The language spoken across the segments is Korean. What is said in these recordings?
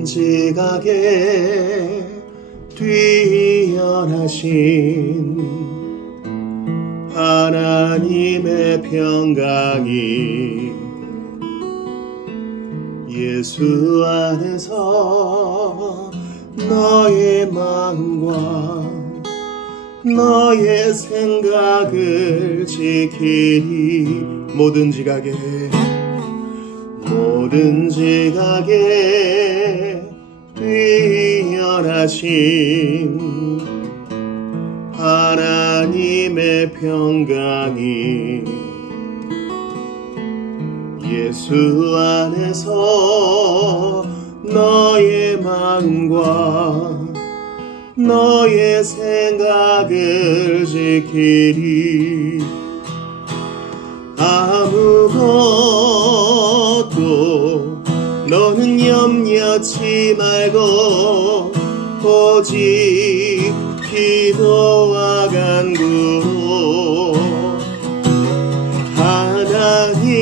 모든 지각에 뛰어나신 하나님의 평강이 예수 안에서 너의 마음과 너의 생각을 지키리. 모든 지각에 뛰어나신 하나님의 평강이 예수 안에서 너의 마음과 너의 생각을 지키리. 아무것도 너는 염려치 말고 오직 기도와 간구로 하나님께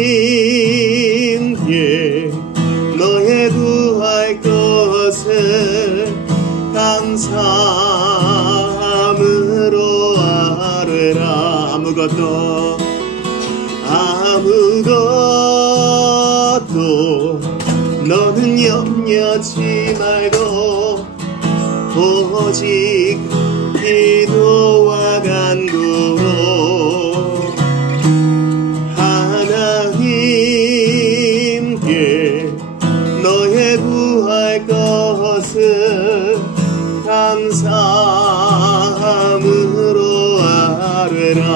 너의 구할 것을 감사함으로 아뢰라. 아무것도 너는 염려치 말고 오직 기도와 간구로 하나님께 너의 구할 것을 감사함으로 아뢰라.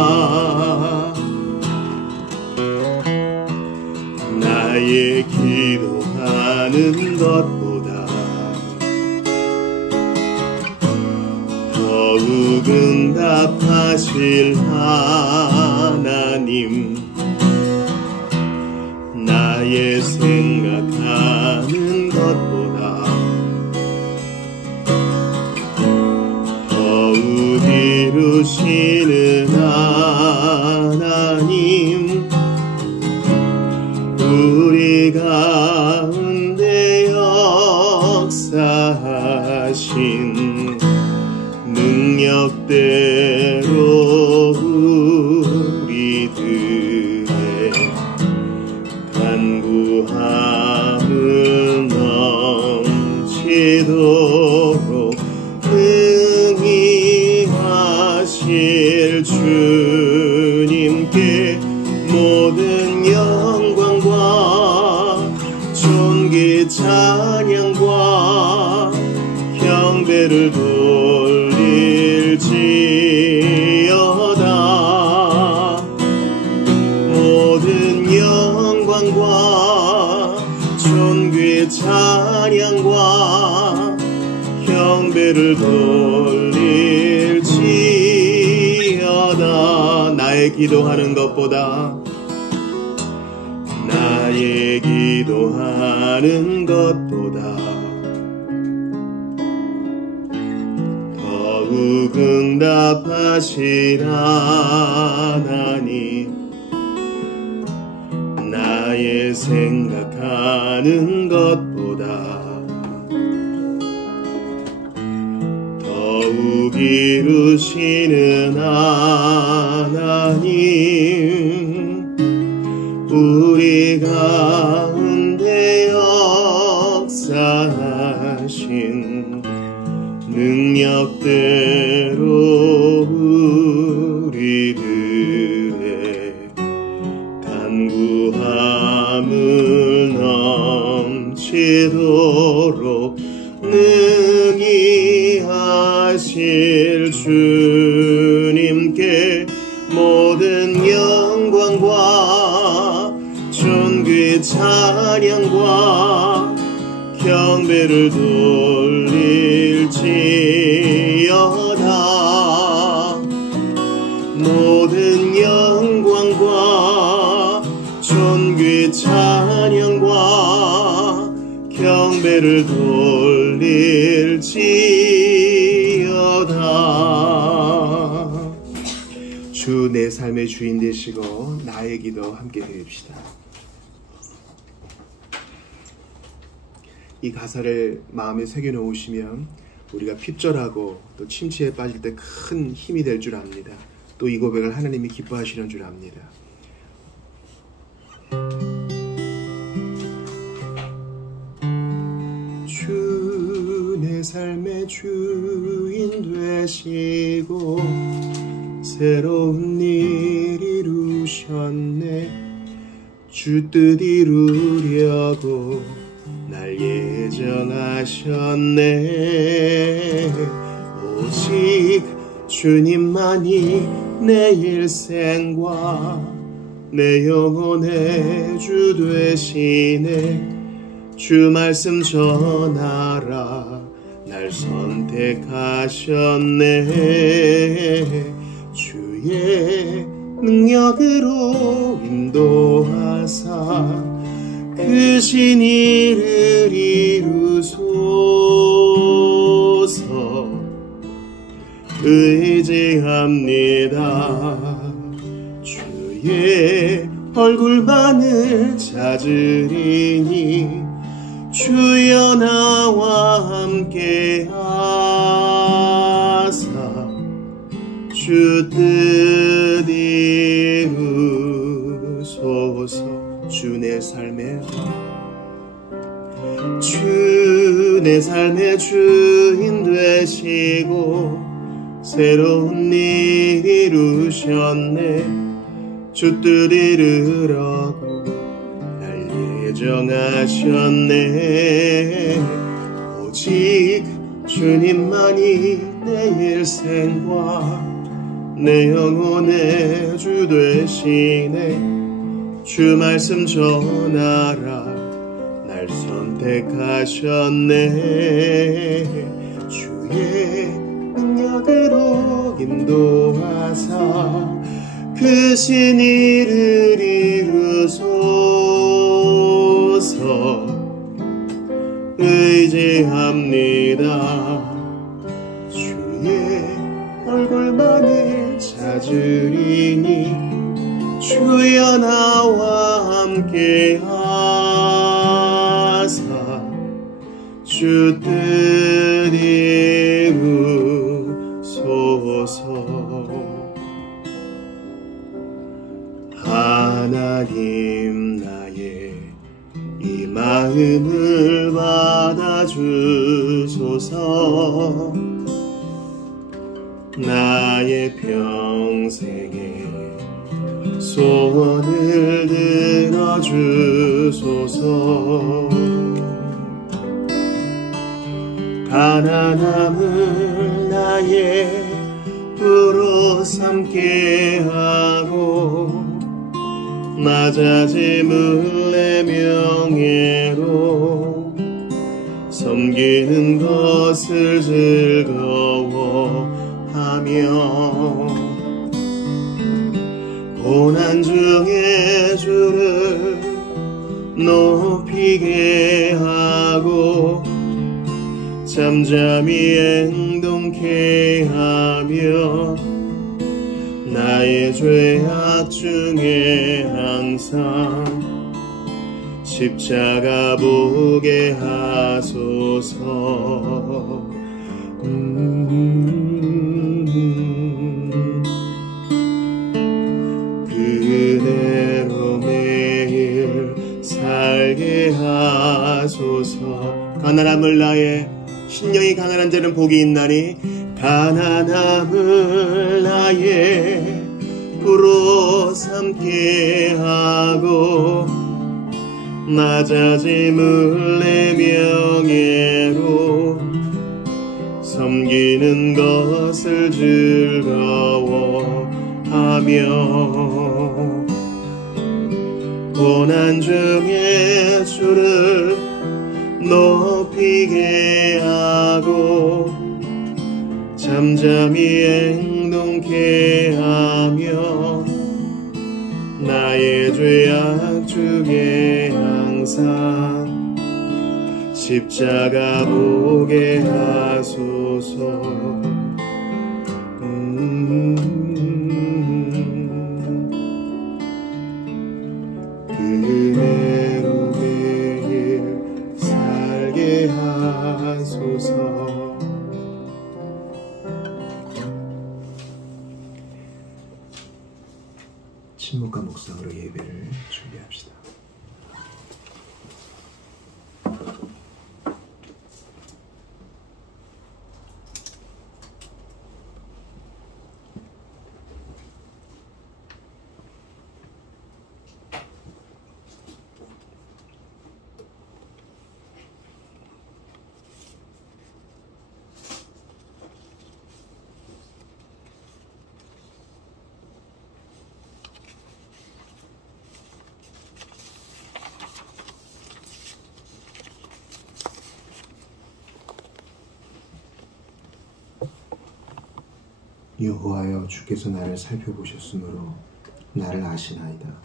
나의 기도하는 것보다 더욱 응답하실 하나님, 나의 생각하는 것보다 더욱 이루시는 하나님, 우리 가운데 역사하신 능력대로 우리들의 간구함을 넘치도록 능히 하실 주님께 모든 영광과 존귀 찬양과 경배를 돌릴지어다. 모든 영광과 존귀 찬양과 경배를 돌릴지어다. 나의 기도하는 것보다 더욱 응답하실 하나님, 나의 생각하는 것보다 더욱 이루시는 하나님, 우리 가운데 역사하신 능력대로 우리들의 간구함을 넘치도록 능히 하실 주님께 모든 영광과 존귀 찬양과 경배를 돌릴지어다. 모든 영광과 존귀 찬양과 경배를 돌릴지어다. 주 내 삶의 주인 되시고 나의 기도 함께 드립시다. 이 가사를 마음에 새겨 놓으시면 우리가 핍절하고 또 침체에 빠질 때 큰 힘이 될 줄 압니다. 또 이 고백을 하나님이 기뻐하시는 줄 압니다. 주 내 삶의 주인 되시고 새로운 일 이루셨네. 주 뜻 이루려고 날 예정하셨네. 오직 주님만이 내 일생과 내 영혼의 주 되시네. 주 말씀 전하라 날 선택하셨네. 주의 능력으로 인도하사 그 신일을 이루소서. 의지합니다. 주의 얼굴만을 찾으리니 주여 나와 함께 하사 주 뜻 이루소서. 주 내 삶의 주인 되시고 새로운 일 이루셨네. 주 뜻 이루라고 날 예정하셨네. 오직 주님만이 내 일생과 내 영혼의 주 되시네. 주 말씀 전하라 날 선택하셨네. 주의 능력으로 인도하사 그 신일을 이루소서. 의지합니다. 주의 얼굴만을 찾으리니 주여 나와 함께 하사 주 뜻 이루소서. 하나님 나의 이 마음을 받아주소서. 나의 평생에 소원을 들어주소서. 가난함을 나의 부로 삼게 하고 낮아짐을 내 명예로 섬기는 것을 즐거워하며 고난 중에 주를 높이게 하고 잠잠히 행동케 하며 나의 죄악 중에 항상 십자가 보게 하소서. 그대로 매일 살게 하소서. 가난함을 나의 신령이 가난한 자는 복이 있나니 가난함을 나의 부로 삼게 하고 낮아짐을 내 명예로 섬기는 것을 즐거워하며 고난 중에 주를 높이게 하고 잠잠히 행동케 하며 나의 죄악 중에 항상 십자가 보게 하소서. 그대로 매일 살게 침묵과 묵상으로 예배를 준비합시다. 여호와여, 주께서 나를 살펴보셨으므로 나를 아시나이다.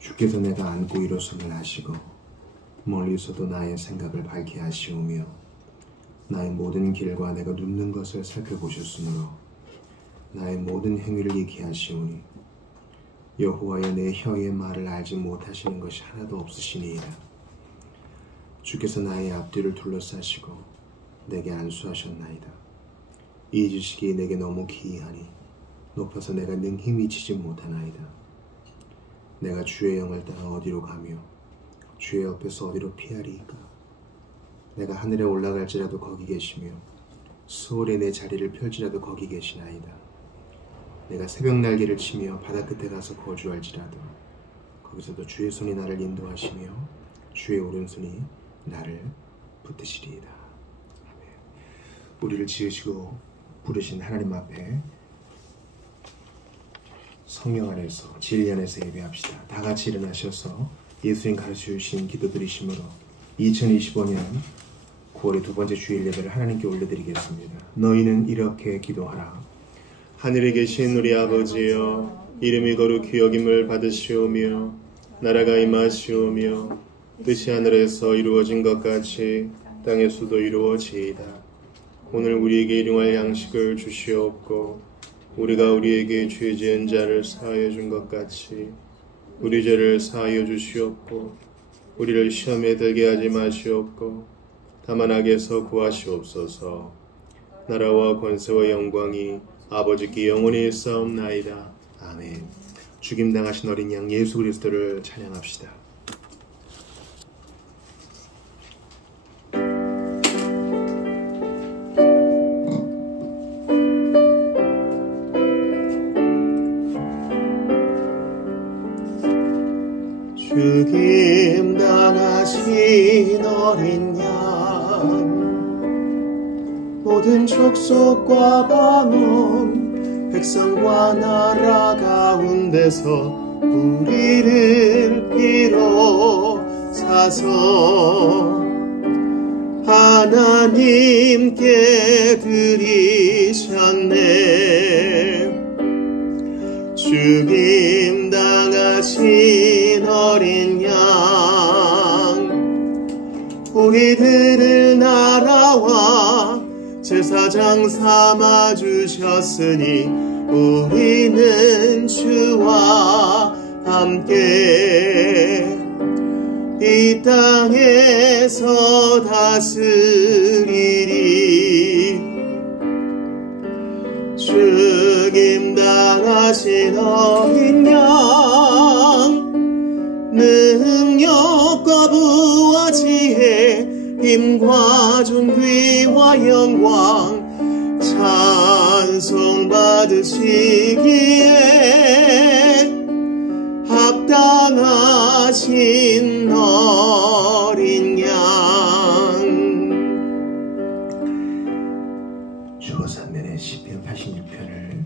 주께서 내가 안고 일어섬을 아시고 멀리서도 나의 생각을 밝게 하시오며 나의 모든 길과 내가 눕는 것을 살펴보셨으므로 나의 모든 행위를 얘기하시오니 여호와여, 내 혀의 말을 알지 못하시는 것이 하나도 없으시니이다. 주께서 나의 앞뒤를 둘러싸시고 내게 안수하셨나이다. 이 지식이 내게 너무 기이하니 높아서 내가 능히 미치지 못하나이다. 내가 주의 영을 따라 어디로 가며 주의 옆에서 어디로 피하리이까? 내가 하늘에 올라갈지라도 거기 계시며 수월에 내 자리를 펼지라도 거기 계시나이다. 내가 새벽 날개를 치며 바다 끝에 가서 거주할지라도 거기서도 주의 손이 나를 인도하시며 주의 오른손이 나를 붙드시리이다. 아멘. 우리를 지으시고 부르신 하나님 앞에 성령 안에서 진리 안에서 예배합시다. 다 같이 일어나셔서 예수님 가르쳐주신 기도 드리심으로 2025년 9월의 두 번째 주일 예배를 하나님께 올려드리겠습니다. 너희는 이렇게 기도하라. 하늘에 계신 우리 아버지여, 이름이 거룩히 여김을 받으시오며 나라가 임하시오며 뜻이 하늘에서 이루어진 것 같이 땅에서도 이루어지이다. 오늘 우리에게 일용할 양식을 주시옵고 우리가 우리에게 죄 지은 자를 사하여 준 것 같이 우리 죄를 사하여 주시옵고 우리를 시험에 들게 하지 마시옵고 다만 악에서 구하시옵소서. 나라와 권세와 영광이 아버지께 영원히 있사옵나이다. 아멘. 죽임당하신 어린 양 예수 그리스도를 찬양합시다. 죽임당하신 어린 양 모든 족속과 방언 백성과 나라 가운데서 우리를 비롯사서 하나님께 드리셨네. 죽임당하신 어린 양 우리들을 나라와 제사장 삼아주셨으니 우리는 주와 함께 이 땅에서 다스리리. 죽임당하신 어린 양 능력과 부와 지혜 힘과 존귀와 영광 찬송 받으시기에 합당하신 어린 양. 주보산면의 시편 86편을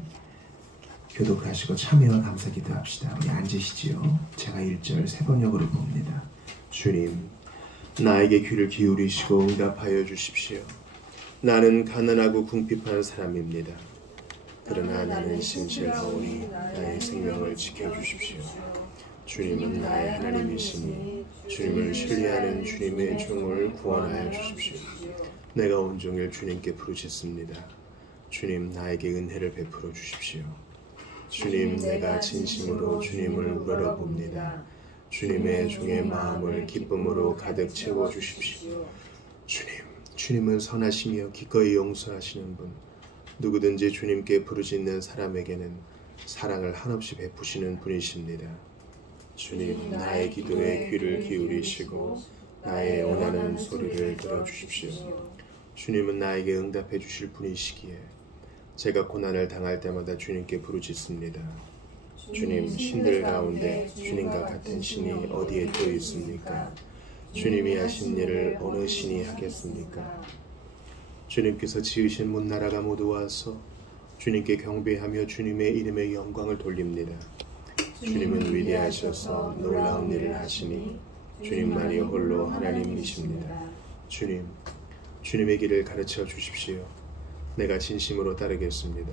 교독하시고 참여와 감사 기도합시다. 우리 앉으시지요. 제가 1절 세 번역으로 봅니다. 주님, 나에게 귀를 기울이시고 응답하여 주십시오. 나는 가난하고 궁핍한 사람입니다. 그러나 나는 신실하오니 나의 생명을 지켜주십시오. 주님은 나의 하나님이시니 주님을 신뢰하는 주님의 종을 구원하여 주십시오. 내가 온종일 주님께 부르짖습니다. 주님, 나에게 은혜를 베풀어 주십시오. 주님, 내가 진심으로 주님을 우러러봅니다. 주님의 종의 마음을 기쁨으로 가득 채워주십시오. 주님은 선하시며 기꺼이 용서하시는 분, 누구든지 주님께 부르짖는 사람에게는 사랑을 한없이 베푸시는 분이십니다. 주님, 나의 기도에 귀를 기울이시고 나의 원하는 소리를 들어주십시오. 주님은 나에게 응답해 주실 분이시기에 제가 고난을 당할 때마다 주님께 부르짖습니다. 주님, 신들 가운데 주님과 같은 신이 어디에 또 있습니까? 주님이 하신 일을 어느 신이 하겠습니까? 주님께서 지으신 문나라가 모두 와서 주님께 경배하며 주님의 이름에 영광을 돌립니다. 주님은 위대하셔서 놀라운 일을 하시니 주님만이 홀로 하나님이십니다. 주님, 주님의 길을 가르쳐 주십시오. 내가 진심으로 따르겠습니다.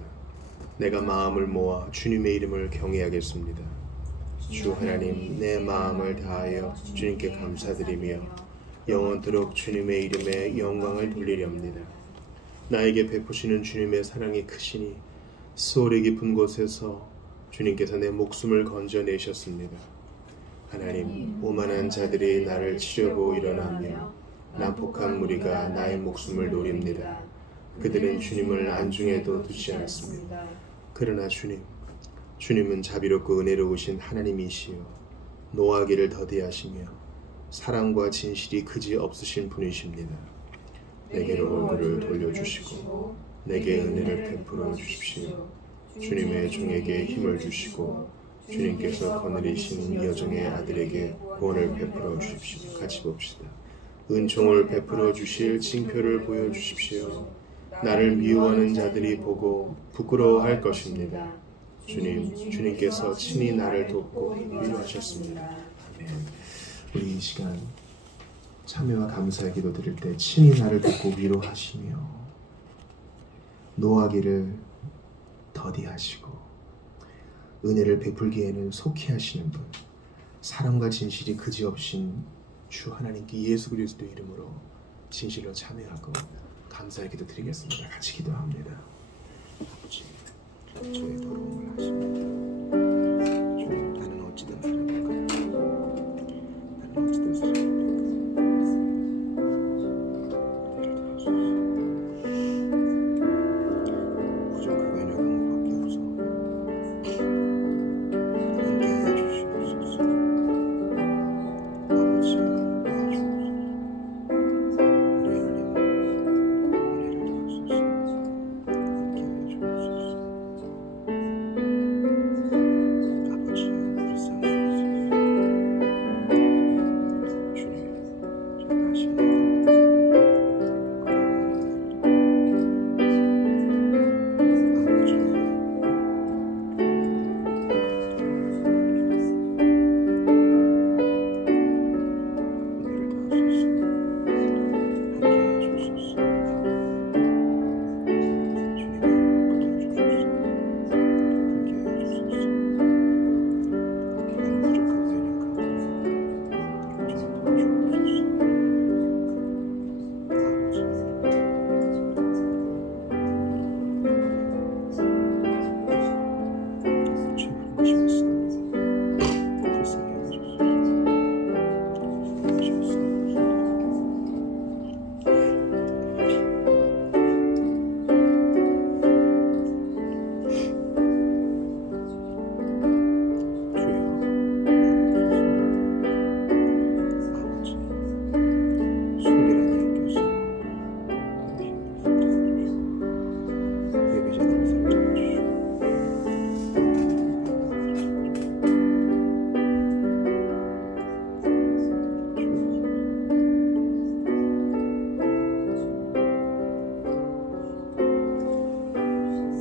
내가 마음을 모아 주님의 이름을 경외하겠습니다. 주 하나님, 내 마음을 다하여 주님께 감사드리며 영원토록 주님의 이름에 영광을 돌리렵니다. 나에게 베푸시는 주님의 사랑이 크시니 수월의 깊은 곳에서 주님께서 내 목숨을 건져내셨습니다. 하나님, 오만한 자들이 나를 치려고 일어나며 난폭한 무리가 나의 목숨을 노립니다. 그들은 주님을 안중에도 두지 않습니다. 그러나 주님은 자비롭고 은혜로우신 하나님이시요 노하기를 더디하시며 사랑과 진실이 그지 없으신 분이십니다. 내게로 얼굴을 돌려주시고 내게 은혜를 베풀어 주십시오. 주님의 종에게 힘을 주시고 주님께서 거느리신 여정의 아들에게 구원을 베풀어 주십시오. 같이 봅시다. 은총을 베풀어 주실 징표를 보여주십시오. 나를 미워하는 자들이 보고 부끄러워할 것입니다. 주님께서 친히 나를 돕고 위로하셨습니다. 아멘. 우리 이 시간 참여와 감사의 기도 드릴 때 친히 나를 돕고 위로하시며 노하기를 더디하시고 은혜를 베풀기에는 속히 하시는 분, 사랑과 진실이 그지없인 주 하나님께 예수 그리스도의 이름으로 진실로 참여하고 감사의 기도 드리겠습니다. 같이 기도합니다. 아버지, 저의 더러움을 아십니다. 주님, 나는 어찌된 사람일까요? 나는 어찌된 사람입니까?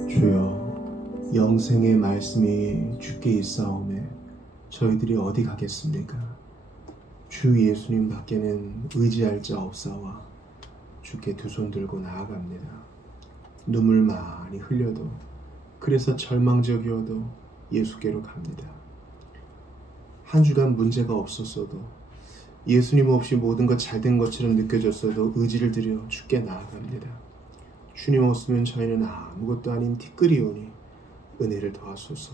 주여, 영생의 말씀이 주께 있사오매 저희들이 어디 가겠습니까? 주 예수님 밖에는 의지할 자 없사와 주께 두 손 들고 나아갑니다. 눈물 많이 흘려도, 그래서 절망적이어도 예수께로 갑니다. 한 주간 문제가 없었어도, 예수님 없이 모든 것 잘된 것처럼 느껴졌어도 의지를 들여 주께 나아갑니다. 주님 없으면 저희는 아무것도 아닌 티끌이오니 은혜를 더하소서.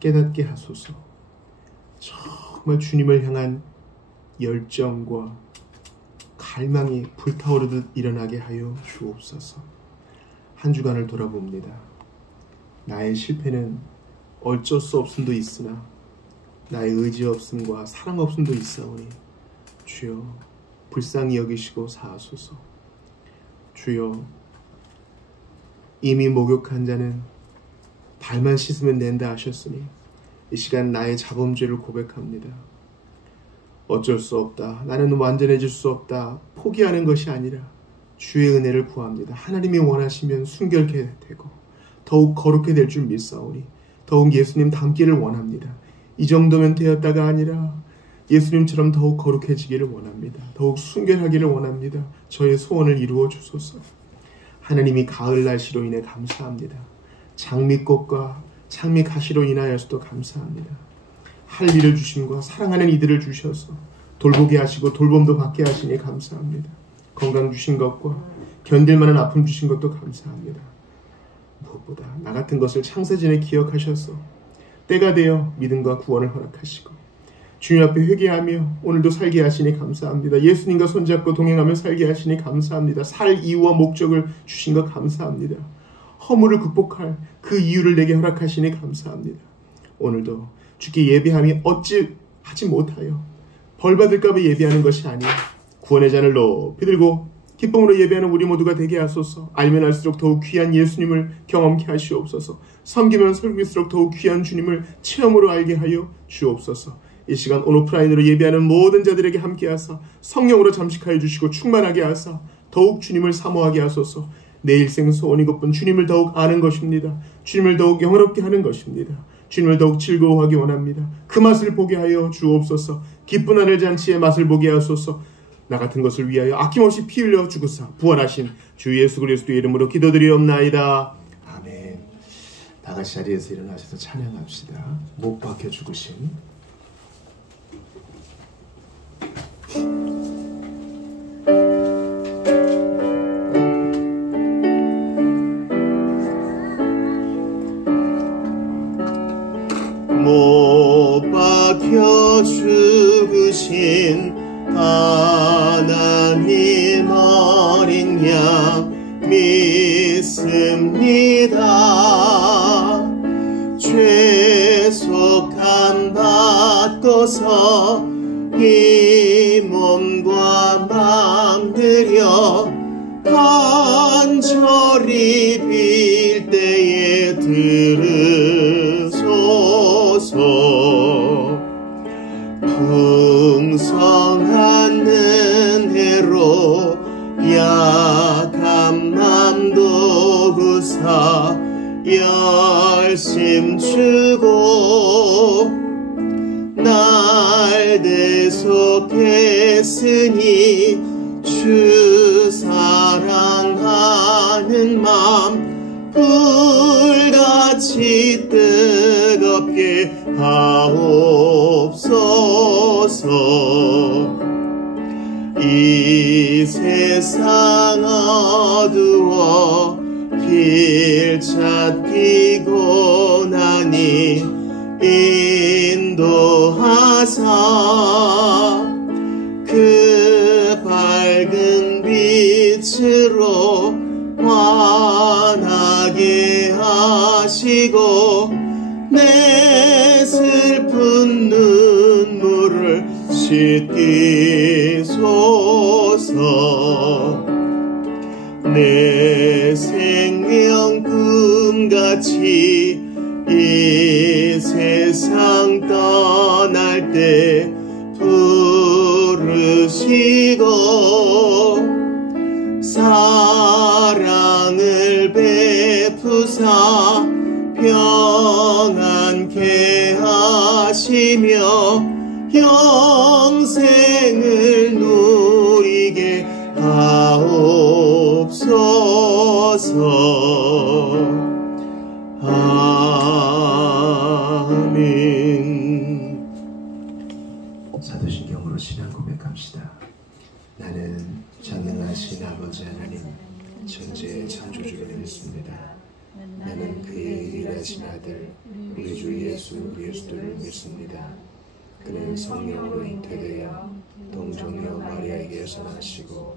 깨닫게 하소서. 정말 주님을 향한 열정과 갈망이 불타오르듯 일어나게 하여 주옵소서. 한 주간을 돌아봅니다. 나의 실패는 어쩔 수 없음도 있으나 나의 의지 없음과 사랑 없음도 있사오니 주여 불쌍히 여기시고 사하소서. 주여 이미 목욕한 자는 발만 씻으면 된다 하셨으니 이 시간 나의 자범죄를 고백합니다. 어쩔 수 없다, 나는 완전해질 수 없다, 포기하는 것이 아니라 주의 은혜를 구합니다. 하나님이 원하시면 순결케 되고 더욱 거룩해 될 줄 믿사오니 더욱 예수님 닮기를 원합니다. 이 정도면 되었다가 아니라 예수님처럼 더욱 거룩해지기를 원합니다. 더욱 순결하기를 원합니다. 저의 소원을 이루어 주소서. 하나님이 가을 날씨로 인해 감사합니다. 장미꽃과 장미가시로 인하여서도 감사합니다. 할 일을 주심과 사랑하는 이들을 주셔서 돌보게 하시고 돌봄도 받게 하시니 감사합니다. 건강 주신 것과 견딜만한 아픔 주신 것도 감사합니다. 무엇보다 나 같은 것을 창세전에 기억하셔서 때가 되어 믿음과 구원을 허락하시고 주님 앞에 회개하며 오늘도 살게 하시니 감사합니다. 예수님과 손잡고 동행하며 살게 하시니 감사합니다. 살 이유와 목적을 주신 것 감사합니다. 허물을 극복할 그 이유를 내게 허락하시니 감사합니다. 오늘도 주께 예배함이 어찌 하지 못하여 벌받을까 봐 예배하는 것이 아니라 구원의 잔을 높이 들고 기쁨으로 예배하는 우리 모두가 되게 하소서. 알면 알수록 더욱 귀한 예수님을 경험케 하시옵소서. 섬기면 섬길수록 더욱 귀한 주님을 체험으로 알게 하여 주옵소서. 이 시간 온오프라인으로 예배하는 모든 자들에게 함께 하사 성령으로 잠식하여 주시고 충만하게 하사 더욱 주님을 사모하게 하소서. 내 일생 소원 이것뿐 주님을 더욱 아는 것입니다. 주님을 더욱 영화롭게 하는 것입니다. 주님을 더욱 즐거워하기 원합니다. 그 맛을 보게 하여 주옵소서. 기쁜 하늘 잔치의 맛을 보게 하소서. 나 같은 것을 위하여 아낌없이 피 흘려 죽으사 부활하신 주 예수 그리스도의 이름으로 기도드리옵나이다. 아멘. 다 같이 자리에서 일어나셔서 찬양합시다. 못 박혀 죽으신 못 박혀 죽으신 하나님 어린 양 믿습니다. 죄속함 받고서 이 몸과 맘 들여 간절히 빌 때에 들으소서. 풍성한 은혜로 약한 맘도 구사 열심 주고 날 대속했으니 주 사랑하는 맘 불같이 뜨겁게 하옵소서. 이 세상 어두워 길 찾기 고난이 인도하사 그 밝은 빛으로 환하게 하시고 내 슬픈 눈물을 씻기소서. 내 생명 꿈같이 이 세상 떠날 때 부르시고 사랑을 베푸사 평안케 하시며 영생을 누리게 하옵소서. 아멘. 사도신경으로 신앙 고백합시다. 나는 전능하신 아버지 하나님 천지의 창조주를 믿습니다. 나는 그의 일하신 아들 우리 주 예수 그리스도를 믿습니다. 그는 성령으로 잉태되어 동정녀 마리아에게서 나시고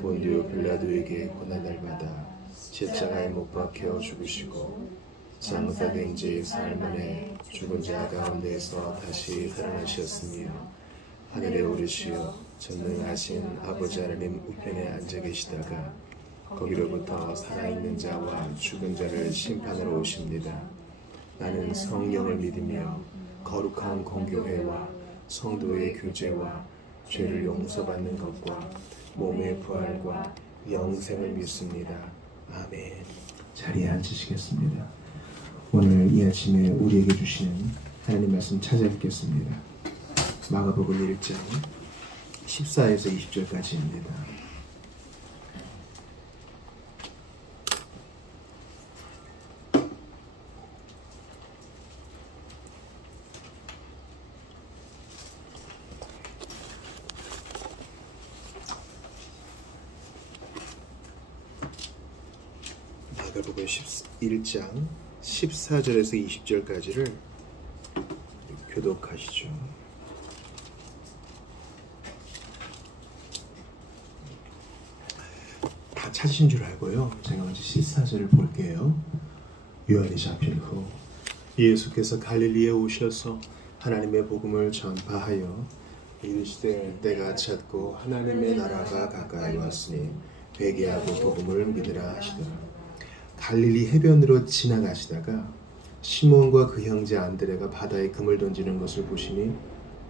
본디오 빌라도에게 고난을 받아 십자가에 못 박혀 죽으시고 장사된 지 사흘 만에 죽은 자 가운데서 다시 살아나셨으며 하늘에 오르시어 전능하신 아버지 하나님 우편에 앉아 계시다가 거기로부터 살아있는 자와 죽은 자를 심판하러 오십니다. 나는 성령을 믿으며 거룩한 공교회와 성도의 교제와 죄를 용서받는 것과 몸의 부활과 영생을 믿습니다. 아멘. 자리에 앉으시겠습니다. 오늘 이 아침에 우리에게 주시는 하나님 말씀 찾아뵙겠습니다. 마가복음 1장 14에서 20절까지입니다. 마가복음 1장 14절에서 20절까지를 교독하시죠. 다 찾으신 줄 알고요. 제가 먼저 14절을 볼게요. 요한이 잡힌 후 예수께서 갈릴리에 오셔서 하나님의 복음을 전파하여 이르시되 때가 찼고 하나님의 나라가 가까이 왔으니 회개하고 복음을 믿으라 하시더라. 갈릴리 해변으로 지나가시다가 시몬과 그 형제 안드레가 바다에 금을 던지는 것을 보시니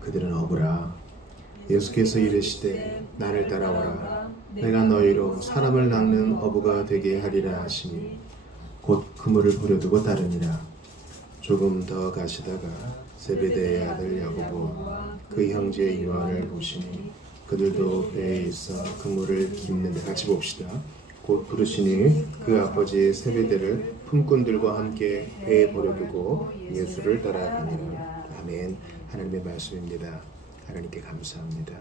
그들은 어부라. 예수께서 이르시되 나를 따라와라. 내가 너희로 사람을 낚는 어부가 되게 하리라 하시니 곧 그물을 버려두고 따르니라. 조금 더 가시다가 세베대의 아들 야고보와 그 형제 요한을 보시니 그들도 배에 있어 그물을 깁는데 같이 봅시다. 곧 부르시니 그 아버지 세베대를 품꾼들과 함께 배에 버려두고 예수를 따라가니라. 아멘. 하나님의 말씀입니다. 하나님께 감사합니다.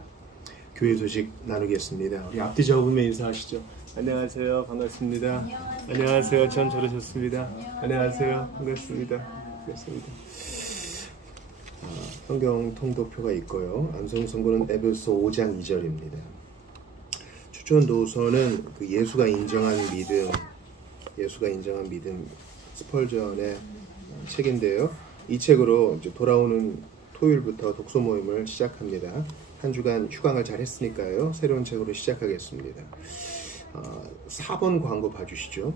교회 소식 나누겠습니다. 우리 앞뒤 잡으면 인사하시죠. 안녕하세요. 반갑습니다. 안녕하세요. 전 저러셨습니다. 안녕하세요. 반갑습니다. 성경 통독표가 있고요. 암송 선고는 에베소 5장 2절입니다. 추천 도서는 그 예수가 인정한 믿음 스펄전의 책인데요. 이 책으로 이제 돌아오는 토요일부터 독서 모임을 시작합니다. 한 주간 휴강을 잘 했으니까요. 새로운 책으로 시작하겠습니다. 4번 광고 봐주시죠.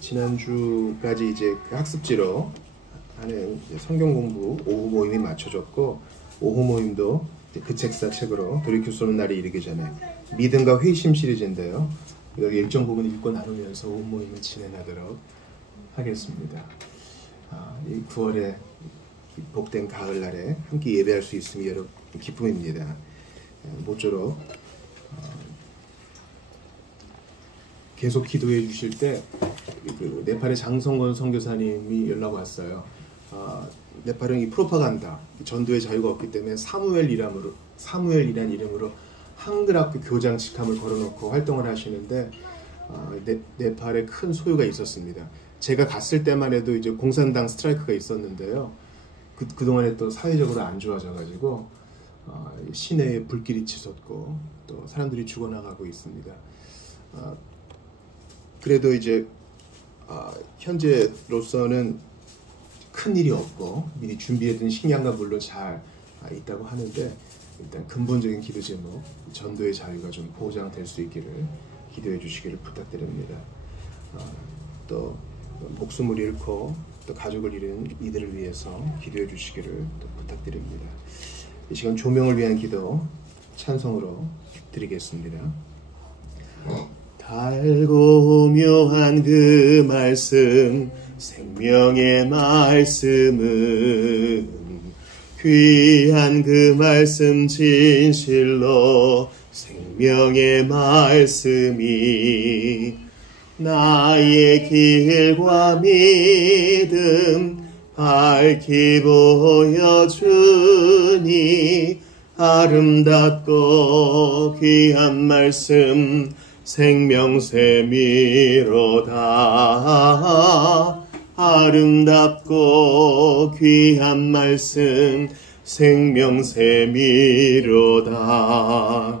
지난주까지 이제 그 학습지로 하는 성경 공부 오후 모임이 맞춰졌고, 오후 모임도 그 책으로 돌이켜 쏘는 날이 이르기 전에 믿음과 회심 시리즈인데요. 여기 일정 부분 읽고 나누면서 오후 모임을 진행하도록 하겠습니다. 이 9월에 복된 가을날에 함께 예배할 수 있음이 여러 기쁨입니다. 모쪼록 계속 기도해 주실 때 그 네팔의 장성건 선교사님이 연락 왔어요. 네팔은 이 프로파간다, 전도의 자유가 없기 때문에 사무엘이란 이름으로 한글학교 교장 직함을 걸어놓고 활동을 하시는데 네팔에 큰 소요가 있었습니다. 제가 갔을 때만 해도 이제 공산당 스트라이크가 있었는데요. 그동안에 또 사회적으로 안 좋아져가지고 시내에 불길이 치솟고 또 사람들이 죽어나가고 있습니다. 그래도 이제 현재로서는 큰 일이 없고 미리 준비해둔 식량과 물로 잘 있다고 하는데, 일단 근본적인 기도 제목, 전도의 자유가 좀 보장될 수 있기를 기도해 주시기를 부탁드립니다. 또 목숨을 잃고 또 가족을 잃은 이들을 위해서 기도해 주시기를 또 부탁드립니다. 이 시간 조명을 위한 기도 찬송으로 드리겠습니다. 달고 묘한 그 말씀, 생명의 말씀은 귀한 그 말씀 진실로 생명의 말씀이 나의 길과 믿음 밝히 보여주니 아름답고 귀한 말씀 생명샘이로다. 아름답고 귀한 말씀 생명샘이로다.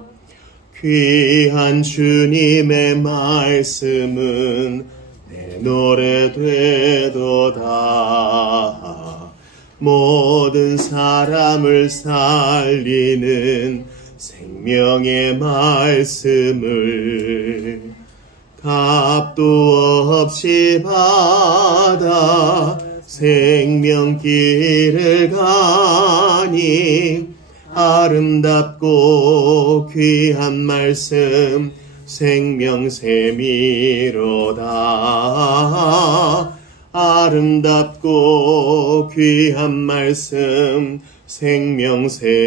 귀한 주님의 말씀은 내 노래 되도다. 모든 사람을 살리는 생명의 말씀을 값도 없이 받아 생명길을 가니 아름답고 귀한 말씀 생명샘이로다. 아름답고 귀한 말씀 생명샘이로다.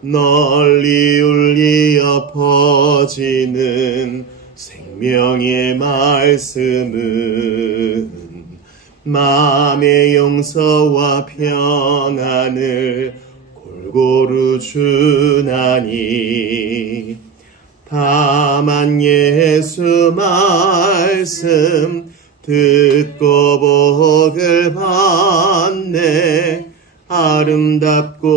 널리 울리어 퍼지는 생명의 말씀은 마음의 용서와 평안을 골고루 주나니 다만 예수 말씀 듣고 복을 받네. 아름답고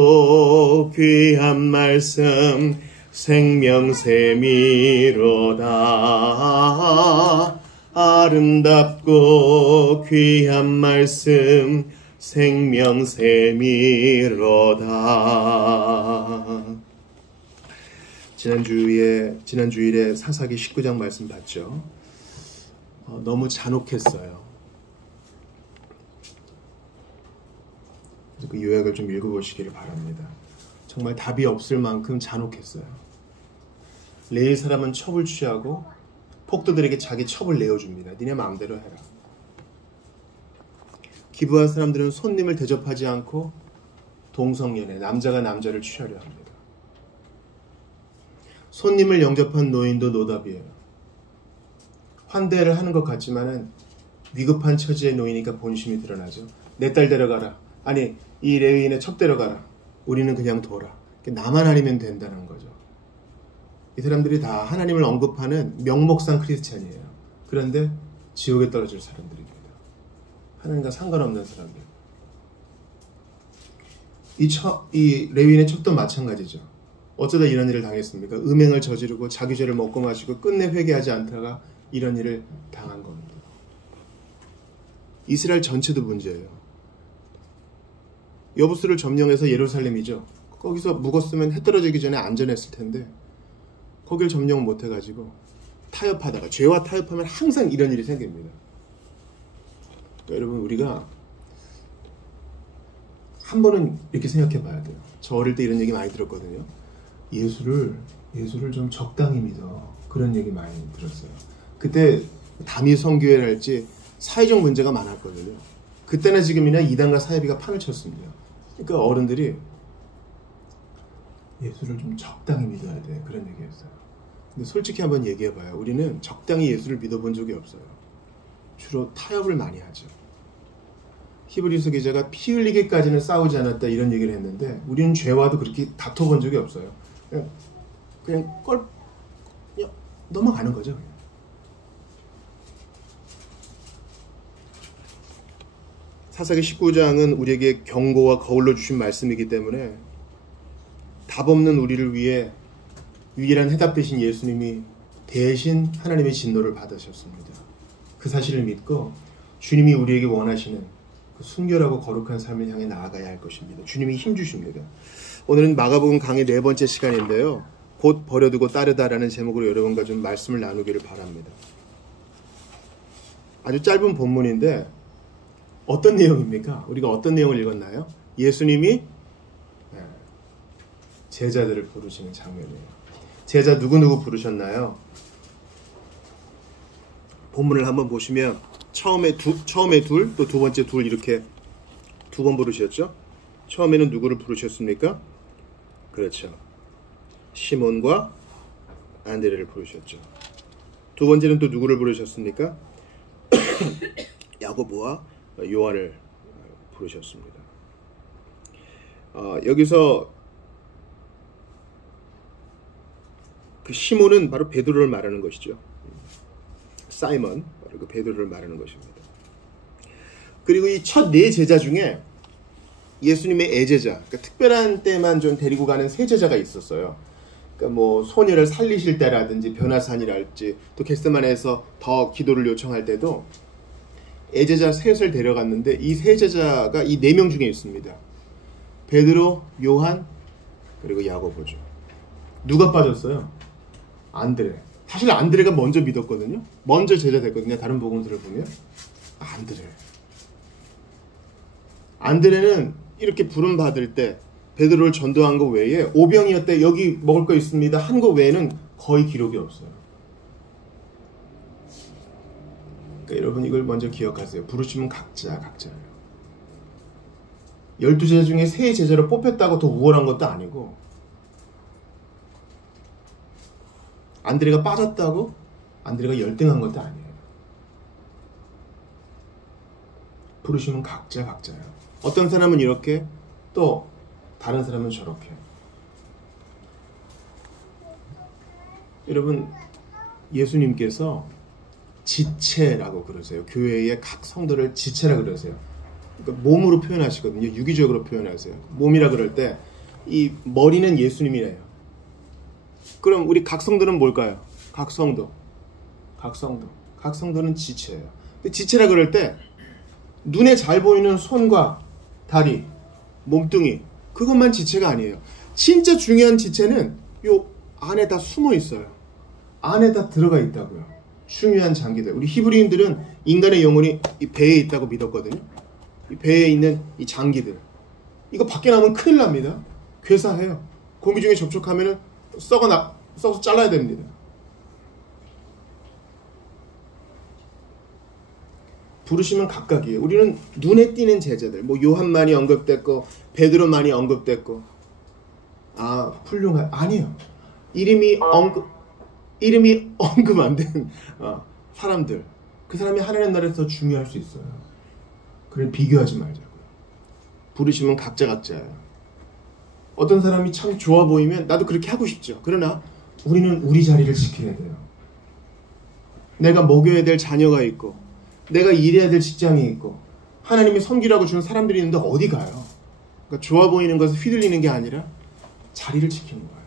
귀한 말씀 생명샘이로다. 아름답고 귀한 말씀 생명샘이로다. 지난 주일에 사사기 19장 말씀 봤죠. 너무 잔혹했어요. 그래서 그 요약을 좀 읽어보시기를 바랍니다. 정말 답이 없을 만큼 잔혹했어요. 레위 사람은 첩을 취하고 폭도들에게 자기 첩을 내어줍니다. 니네 마음대로 해라. 기브아 사람들은 손님을 대접하지 않고 동성연애, 남자가 남자를 취하려 합니다. 손님을 영접한 노인도 노답이에요. 환대를 하는 것 같지만은 위급한 처지의 노인이니까 본심이 드러나죠. 내 딸 데려가라. 아니, 이 레위인의 첩 데려가라. 우리는 그냥 둬라. 나만 아니면 된다는 거죠. 이 사람들이 다 하나님을 언급하는 명목상 크리스찬이에요. 그런데 지옥에 떨어질 사람들입니다. 하나님과 상관없는 사람들. 이 레위인의 첩도 마찬가지죠. 어쩌다 이런 일을 당했습니까? 음행을 저지르고 자기 죄를 먹고 마시고 끝내 회개하지 않다가 이런 일을 당한 겁니다. 이스라엘 전체도 문제예요. 여부스를 점령해서 예루살렘이죠. 거기서 묵었으면 해 떨어지기 전에 안전했을 텐데 거길 점령 못해가지고 타협하다가, 죄와 타협하면 항상 이런 일이 생깁니다. 그러니까 여러분, 우리가 한 번은 이렇게 생각해 봐야 돼요. 저 어릴 때 이런 얘기 많이 들었거든요. 예수를 좀 적당히 믿어. 그런 얘기 많이 들었어요. 그때 담임 선교회랄지 사회적 문제가 많았거든요. 그때나 지금이나 이단과 사회비가 판을 쳤습니다. 그러니까 어른들이 예수를 좀 적당히 믿어야 돼. 그런 얘기했어요. 근데 솔직히 한번 얘기해봐요. 우리는 적당히 예수를 믿어본 적이 없어요. 주로 타협을 많이 하죠. 히브리서 기자가 피 흘리기까지는 싸우지 않았다 이런 얘기를 했는데 우리는 죄와도 그렇게 다퉈본 적이 없어요. 그냥 넘어가는 거죠. 사사기 19장은 우리에게 경고와 거울로 주신 말씀이기 때문에 답 없는 우리를 위해 유일한 해답 되신 예수님이 대신 하나님의 진노를 받으셨습니다. 그 사실을 믿고 주님이 우리에게 원하시는 그 순결하고 거룩한 삶을 향해 나아가야 할 것입니다. 주님이 힘주십니다. 오늘은 마가복음 강의 4번째 시간인데요. 곧 버려두고 따르다라는 제목으로 여러분과 좀 말씀을 나누기를 바랍니다. 아주 짧은 본문인데 어떤 내용입니까? 우리가 어떤 내용을 읽었나요? 예수님이 제자들을 부르시는 장면이에요. 제자 누구누구 부르셨나요? 본문을 한번 보시면 처음에 둘, 또 두 번째 둘 이렇게 두 번 부르셨죠? 처음에는 누구를 부르셨습니까? 그렇죠. 시몬과 안드레를 부르셨죠. 두 번째는 또 누구를 부르셨습니까? 야고보와 요한을 부르셨습니다. 여기서 그 시몬은 바로 베드로를 말하는 것이죠. 사이먼, 바로 그 베드로를 말하는 것입니다. 그리고 이 첫 네 제자 중에 예수님의 애제자, 그러니까 특별한 때만 좀 데리고 가는 세제자가 있었어요. 그러니까 뭐 소녀를 살리실 때라든지 변화산이랄지 또 겟세마네에서 더 기도를 요청할 때도 애제자 셋을 데려갔는데 이 세 제자가 이 4명 중에 있습니다. 베드로, 요한, 그리고 야고보죠. 누가 빠졌어요? 안드레. 사실 안드레가 먼저 믿었거든요. 먼저 제자 됐거든요. 다른 복음들을 보면 안드레는 이렇게 부름 받을 때 베드로를 전도한 거 외에 오병이었대 여기 먹을 거 있습니다 한 거 외에는 거의 기록이 없어요. 그러니까 여러분 이걸 먼저 기억하세요. 부르심은 각자예요. 12제자 중에 3제자로 뽑혔다고 더 우월한 것도 아니고 안드레가 빠졌다고 안드레가 열등한 것도 아니에요. 부르심은 각자예요. 어떤 사람은 이렇게 또 다른 사람은 저렇게. 여러분 예수님께서 지체라고 그러세요. 교회의 각 성도를 지체라고 그러세요. 그러니까 몸으로 표현하시거든요. 유기적으로 표현하세요. 몸이라 그럴 때 이 머리는 예수님이래요. 그럼 우리 각 성도는 뭘까요? 각 성도는 지체예요. 근데 지체라 그럴 때 눈에 잘 보이는 손과 다리, 몸뚱이 그것만 지체가 아니에요. 진짜 중요한 지체는 요 안에 다 숨어 있어요. 안에 다 들어가 있다고요. 중요한 장기들. 우리 히브리인들은 인간의 영혼이 이 배에 있다고 믿었거든요. 이 배에 있는 이 장기들. 이거 밖에 나오면 큰일 납니다. 괴사해요. 공기 중에 접촉하면 썩어서 잘라야 됩니다. 부르시면 각각이에요. 우리는 눈에 띄는 제자들, 뭐 요한만이 언급됐고 베드로만이 언급됐고 훌륭한 아니에요. 이름이 언급 안 된 사람들, 그 사람이 하나님 나라에서 더 중요할 수 있어요. 그래 비교하지 말자고요. 부르시면 각자예요. 어떤 사람이 참 좋아 보이면 나도 그렇게 하고 싶죠. 그러나 우리는 우리 자리를 지켜야 돼요. 내가 먹여야 될 자녀가 있고 내가 일해야 될 직장이 있고 하나님이 섬기라고 주는 사람들이 있는데 어디 가요? 그러니까 좋아 보이는 것을 휘둘리는 게 아니라 자리를 지키는 거예요.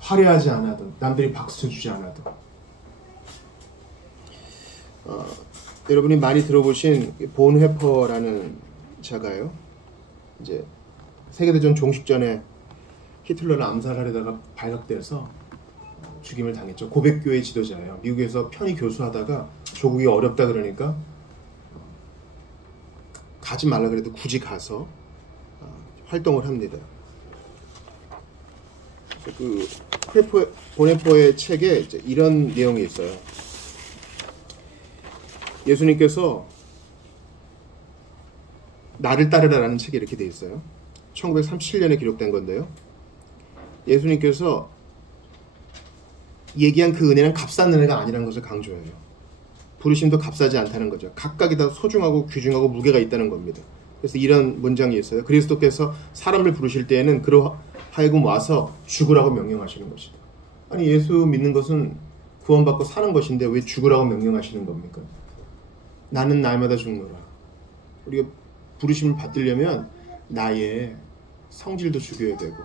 화려하지 않아도 남들이 박수 쳐주지 않아도 여러분이 많이 들어보신 본회퍼라는 자가요. 이제 세계대전 종식전에 히틀러를 암살하려다가 발각돼서 죽임을 당했죠. 고백교회 지도자예요. 미국에서 편히 교수하다가 조국이 어렵다 그러니까 가지 말라 그래도 굳이 가서 활동을 합니다. 그 보네포의 책에 이제 이런 내용이 있어요. 예수님께서 나를 따르라라는 책에 이렇게 돼 있어요. 1937년에 기록된 건데요. 예수님께서 얘기한 그 은혜는 값싼 은혜가 아니라는 것을 강조해요. 부르심도 값싸지 않다는 거죠. 각각이 다 소중하고 귀중하고 무게가 있다는 겁니다. 그래서 이런 문장이 있어요. 그리스도께서 사람을 부르실 때에는 그러하여금 와서 죽으라고 명령하시는 것이다. 아니 예수 믿는 것은 구원받고 사는 것인데 왜 죽으라고 명령하시는 겁니까? 나는 날마다 죽노라. 우리가 부르심을 받으려면 나의 성질도 죽여야 되고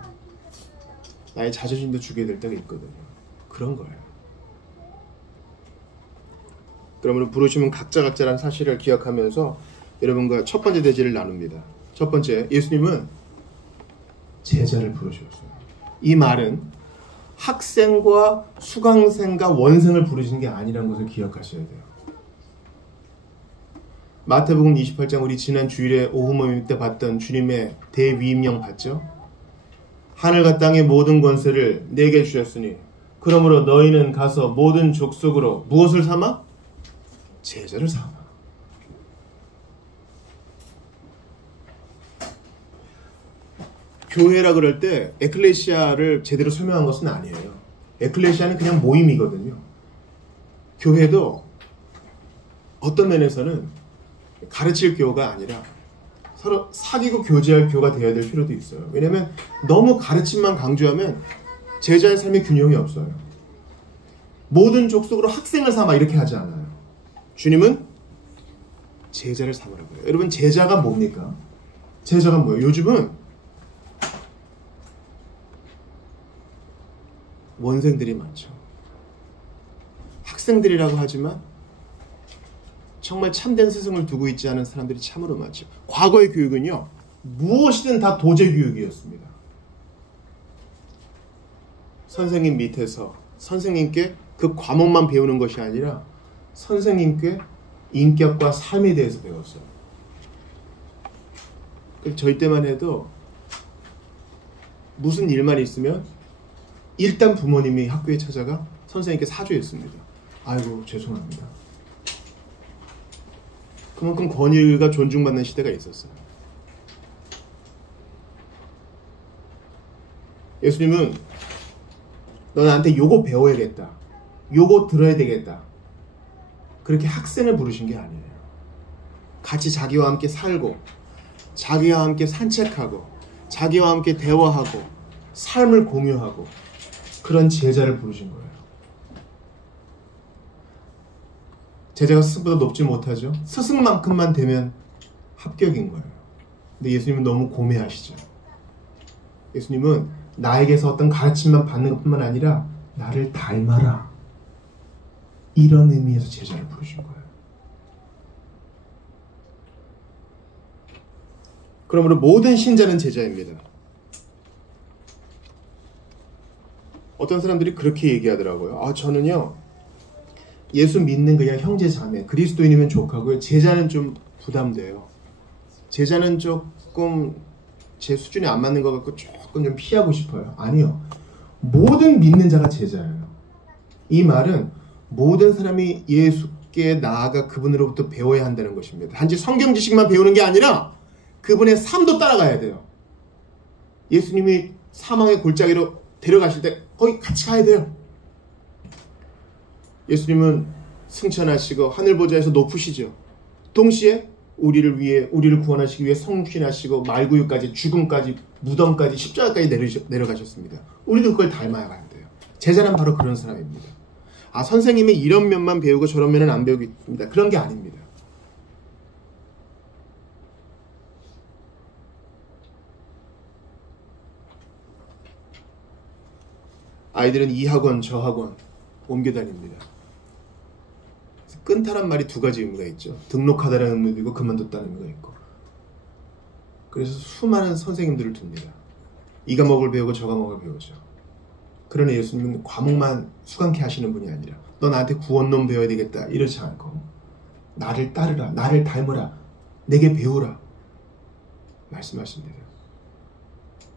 나의 자존심도 죽여야 될 때가 있거든요. 그런 거예요. 그러므로 부르심은 각자라는 사실을 기억하면서 여러분과 첫 번째 대지를 나눕니다. 첫 번째, 예수님은 제자를 부르셨어요. 이 말은 학생과 수강생과 원생을 부르신 게 아니라는 것을 기억하셔야 돼요. 마태복음 28장 우리 지난 주일에 오후 모임 때 봤던 주님의 대위임령 봤죠? 하늘과 땅의 모든 권세를 내게 주셨으니 그러므로 너희는 가서 모든 족속으로 무엇을 삼아? 제자를 삼아. 교회라 그럴 때 에클레시아를 제대로 설명한 것은 아니에요. 에클레시아는 그냥 모임이거든요. 교회도 어떤 면에서는 가르칠 교가 아니라 서로 사귀고 교제할 교가 되어야 될 필요도 있어요. 왜냐하면 너무 가르침만 강조하면 제자의 삶의 균형이 없어요. 모든 족속으로 학생을 삼아 이렇게 하지 않아요. 주님은 제자를 삼으라고 해요. 여러분 제자가 뭡니까? 제자가 뭐예요? 요즘은 원생들이 많죠. 학생들이라고 하지만 정말 참된 스승을 두고 있지 않은 사람들이 참으로 많죠. 과거의 교육은요, 무엇이든 다 도제 교육이었습니다. 선생님 밑에서 선생님께 그 과목만 배우는 것이 아니라 선생님께 인격과 삶에 대해서 배웠어요. 저희 때만 해도 무슨 일만 있으면 일단 부모님이 학교에 찾아가 선생님께 사죄했습니다. 아이고 죄송합니다. 그만큼 권위가 존중받는 시대가 있었어요. 예수님은 너 나한테 요거 배워야겠다, 요거 들어야 되겠다, 그렇게 학생을 부르신 게 아니에요. 같이 자기와 함께 살고, 자기와 함께 산책하고, 자기와 함께 대화하고, 삶을 공유하고, 그런 제자를 부르신 거예요. 제자가 스승보다 높지 못하죠. 스승만큼만 되면 합격인 거예요. 근데 예수님은 너무 고매하시죠. 예수님은 나에게서 어떤 가르침만 받는 것뿐만 아니라 나를 닮아라, 이런 의미에서 제자를 부르신 거예요. 그러므로 모든 신자는 제자입니다. 어떤 사람들이 그렇게 얘기하더라고요. 아, 저는요, 예수 믿는 그냥 형제 자매, 그리스도인이면 족하고요, 제자는 좀 부담돼요. 제자는 조금 제 수준에 안 맞는 것 같고 조금 좀 피하고 싶어요. 아니요, 모든 믿는 자가 제자예요. 이 말은 모든 사람이 예수께 나아가 그분으로부터 배워야 한다는 것입니다. 단지 성경 지식만 배우는 게 아니라 그분의 삶도 따라가야 돼요. 예수님이 사망의 골짜기로 데려가실 때 거기 같이 가야 돼요. 예수님은 승천하시고 하늘보좌에서 높으시죠. 동시에 우리를 위해, 우리를 구원하시기 위해 성신하시고 말구유까지, 죽음까지, 무덤까지, 십자가까지 내려가셨습니다. 우리도 그걸 닮아야 가야 돼요. 제자는 바로 그런 사람입니다. 아, 선생님이 이런 면만 배우고 저런 면은 안 배우겠습니다, 그런 게 아닙니다. 아이들은 이 학원 저 학원 옮겨 다닙니다. 끊다란 말이 두 가지 의미가 있죠. 등록하다는 의미도 있고 그만뒀다는 의미가 있고. 그래서 수많은 선생님들을 둡니다. 이 과목을 배우고 저 과목을 배우죠. 그러나 예수님은 과목만 수강케 하시는 분이 아니라 너 나한테 구원론 배워야 되겠다 이러지 않고 나를 따르라, 나를 닮으라, 내게 배우라 말씀하십니다.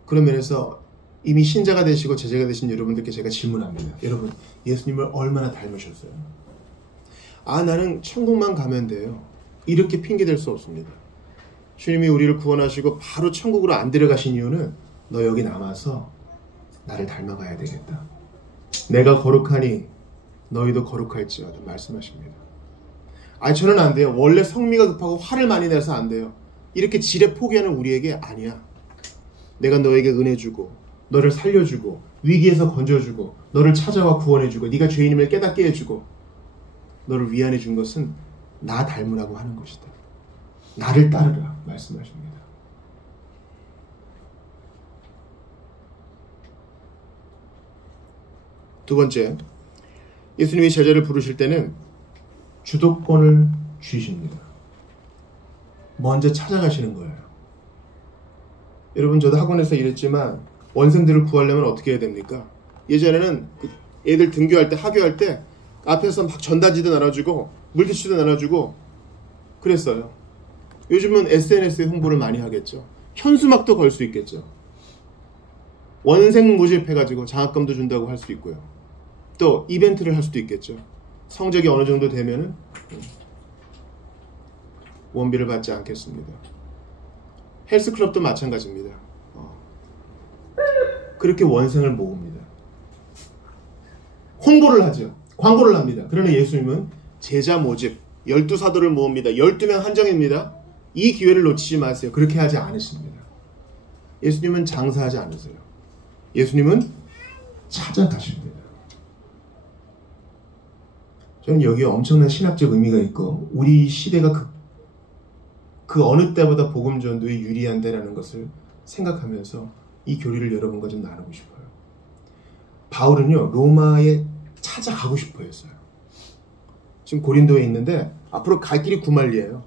그런 면에서 이미 신자가 되시고 제자가 되신 여러분들께 제가 질문합니다. 여러분, 예수님을 얼마나 닮으셨어요? 아, 나는 천국만 가면 돼요, 이렇게 핑계댈 수 없습니다. 주님이 우리를 구원하시고 바로 천국으로 안 데려가신 이유는 너 여기 남아서 나를 닮아가야 되겠다, 내가 거룩하니 너희도 거룩할지어다 말씀하십니다. 아, 저는 안 돼요, 원래 성미가 급하고 화를 많이 내서 안 돼요, 이렇게 지레 포기하는 우리에게 아니야. 내가 너에게 은혜 주고 너를 살려주고 위기에서 건져주고 너를 찾아와 구원해주고 네가 죄인임을 깨닫게 해주고 너를 위안해 준 것은 나 닮으라고 하는 것이다, 나를 따르라 말씀하십니다. 두 번째, 예수님이 제자를 부르실 때는 주도권을 주십니다. 먼저 찾아가시는 거예요. 여러분, 저도 학원에서 일했지만 원생들을 구하려면 어떻게 해야 됩니까? 예전에는 애들 등교할 때, 하교할 때 앞에서 막 전단지도 나눠주고 물티슈도 나눠주고 그랬어요. 요즘은 SNS에 홍보를 많이 하겠죠. 현수막도 걸 수 있겠죠. 원생 모집해가지고 장학금도 준다고 할 수 있고요. 또 이벤트를 할 수도 있겠죠. 성적이 어느 정도 되면은 원비를 받지 않겠습니다. 헬스클럽도 마찬가지입니다. 그렇게 원생을 모읍니다. 홍보를 하죠. 광고를 합니다. 그러나 예수님은 제자 모집, 12사도를 모읍니다. 12명 한정입니다. 이 기회를 놓치지 마세요. 그렇게 하지 않으십니다. 예수님은 장사하지 않으세요. 예수님은 찾아가십니다. 저는 여기에 엄청난 신학적 의미가 있고 우리 시대가 그 어느 때보다 복음 전도에 유리한다라는 것을 생각하면서 이 교리를 여러분과 좀 나누고 싶어요. 바울은요, 로마에 찾아가고 싶어 했어요. 지금 고린도에 있는데 앞으로 갈 길이 구말리예요.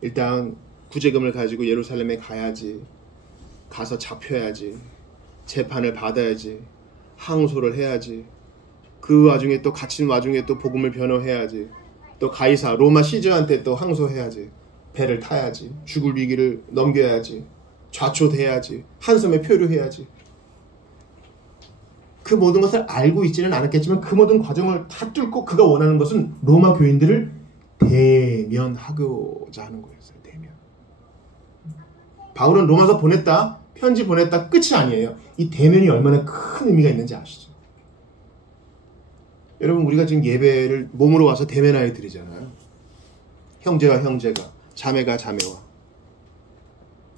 일단 구제금을 가지고 예루살렘에 가야지, 가서 잡혀야지, 재판을 받아야지, 항소를 해야지, 그 와중에 또 갇힌 와중에 또 복음을 변호해야지, 또 가이사 로마 시저한테 또 항소해야지, 배를 타야지, 죽을 위기를 넘겨야지, 좌초돼야지, 한 섬에 표류해야지. 그 모든 것을 알고 있지는 않았겠지만 그 모든 과정을 다 뚫고 그가 원하는 것은 로마 교인들을 대면하고자 하는 거였어요. 대면. 바울은 로마서 보냈다, 편지 보냈다, 끝이 아니에요. 이 대면이 얼마나 큰 의미가 있는지 아시죠? 여러분, 우리가 지금 예배를 몸으로 와서 대면하여 드리잖아요. 형제와 형제가, 자매가 자매와,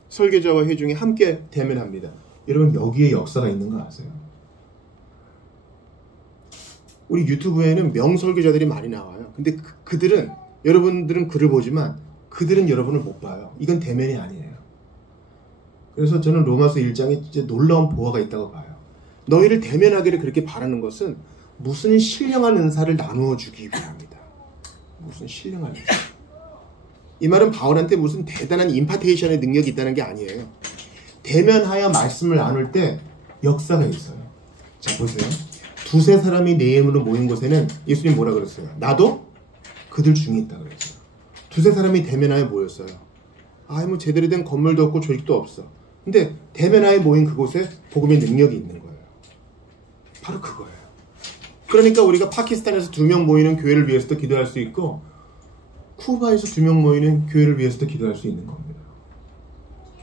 설교자와 회중이 함께 대면합니다. 여러분, 여기에 역사가 있는 거 아세요? 우리 유튜브에는 명설교자들이 많이 나와요. 근데 그들은, 여러분들은 글을 보지만 그들은 여러분을 못 봐요. 이건 대면이 아니에요. 그래서 저는 로마서 1장에 진짜 놀라운 보화가 있다고 봐요. 너희를 대면하기를 그렇게 바라는 것은 무슨 신령한 은사를 나누어 주기 위함이다. 무슨 신령한 은사. 이 말은 바울한테 무슨 대단한 임파테이션의 능력이 있다는 게 아니에요. 대면하여 말씀을 나눌 때 역사가 있어요. 자, 보세요. 두세 사람이 내 이름으로 모인 곳에는 예수님 뭐라 그랬어요? 나도 그들 중에 있다 그랬어요. 두세 사람이 대면하여 모였어요. 뭐 제대로 된 건물도 없고 조직도 없어. 근데 대면하여 모인 그곳에 복음의 능력이 있는 거예요. 바로 그거예요. 그러니까 우리가 파키스탄에서 2명 모이는 교회를 위해서도 기도할 수 있고 쿠바에서 2명 모이는 교회를 위해서도 기도할 수 있는 겁니다.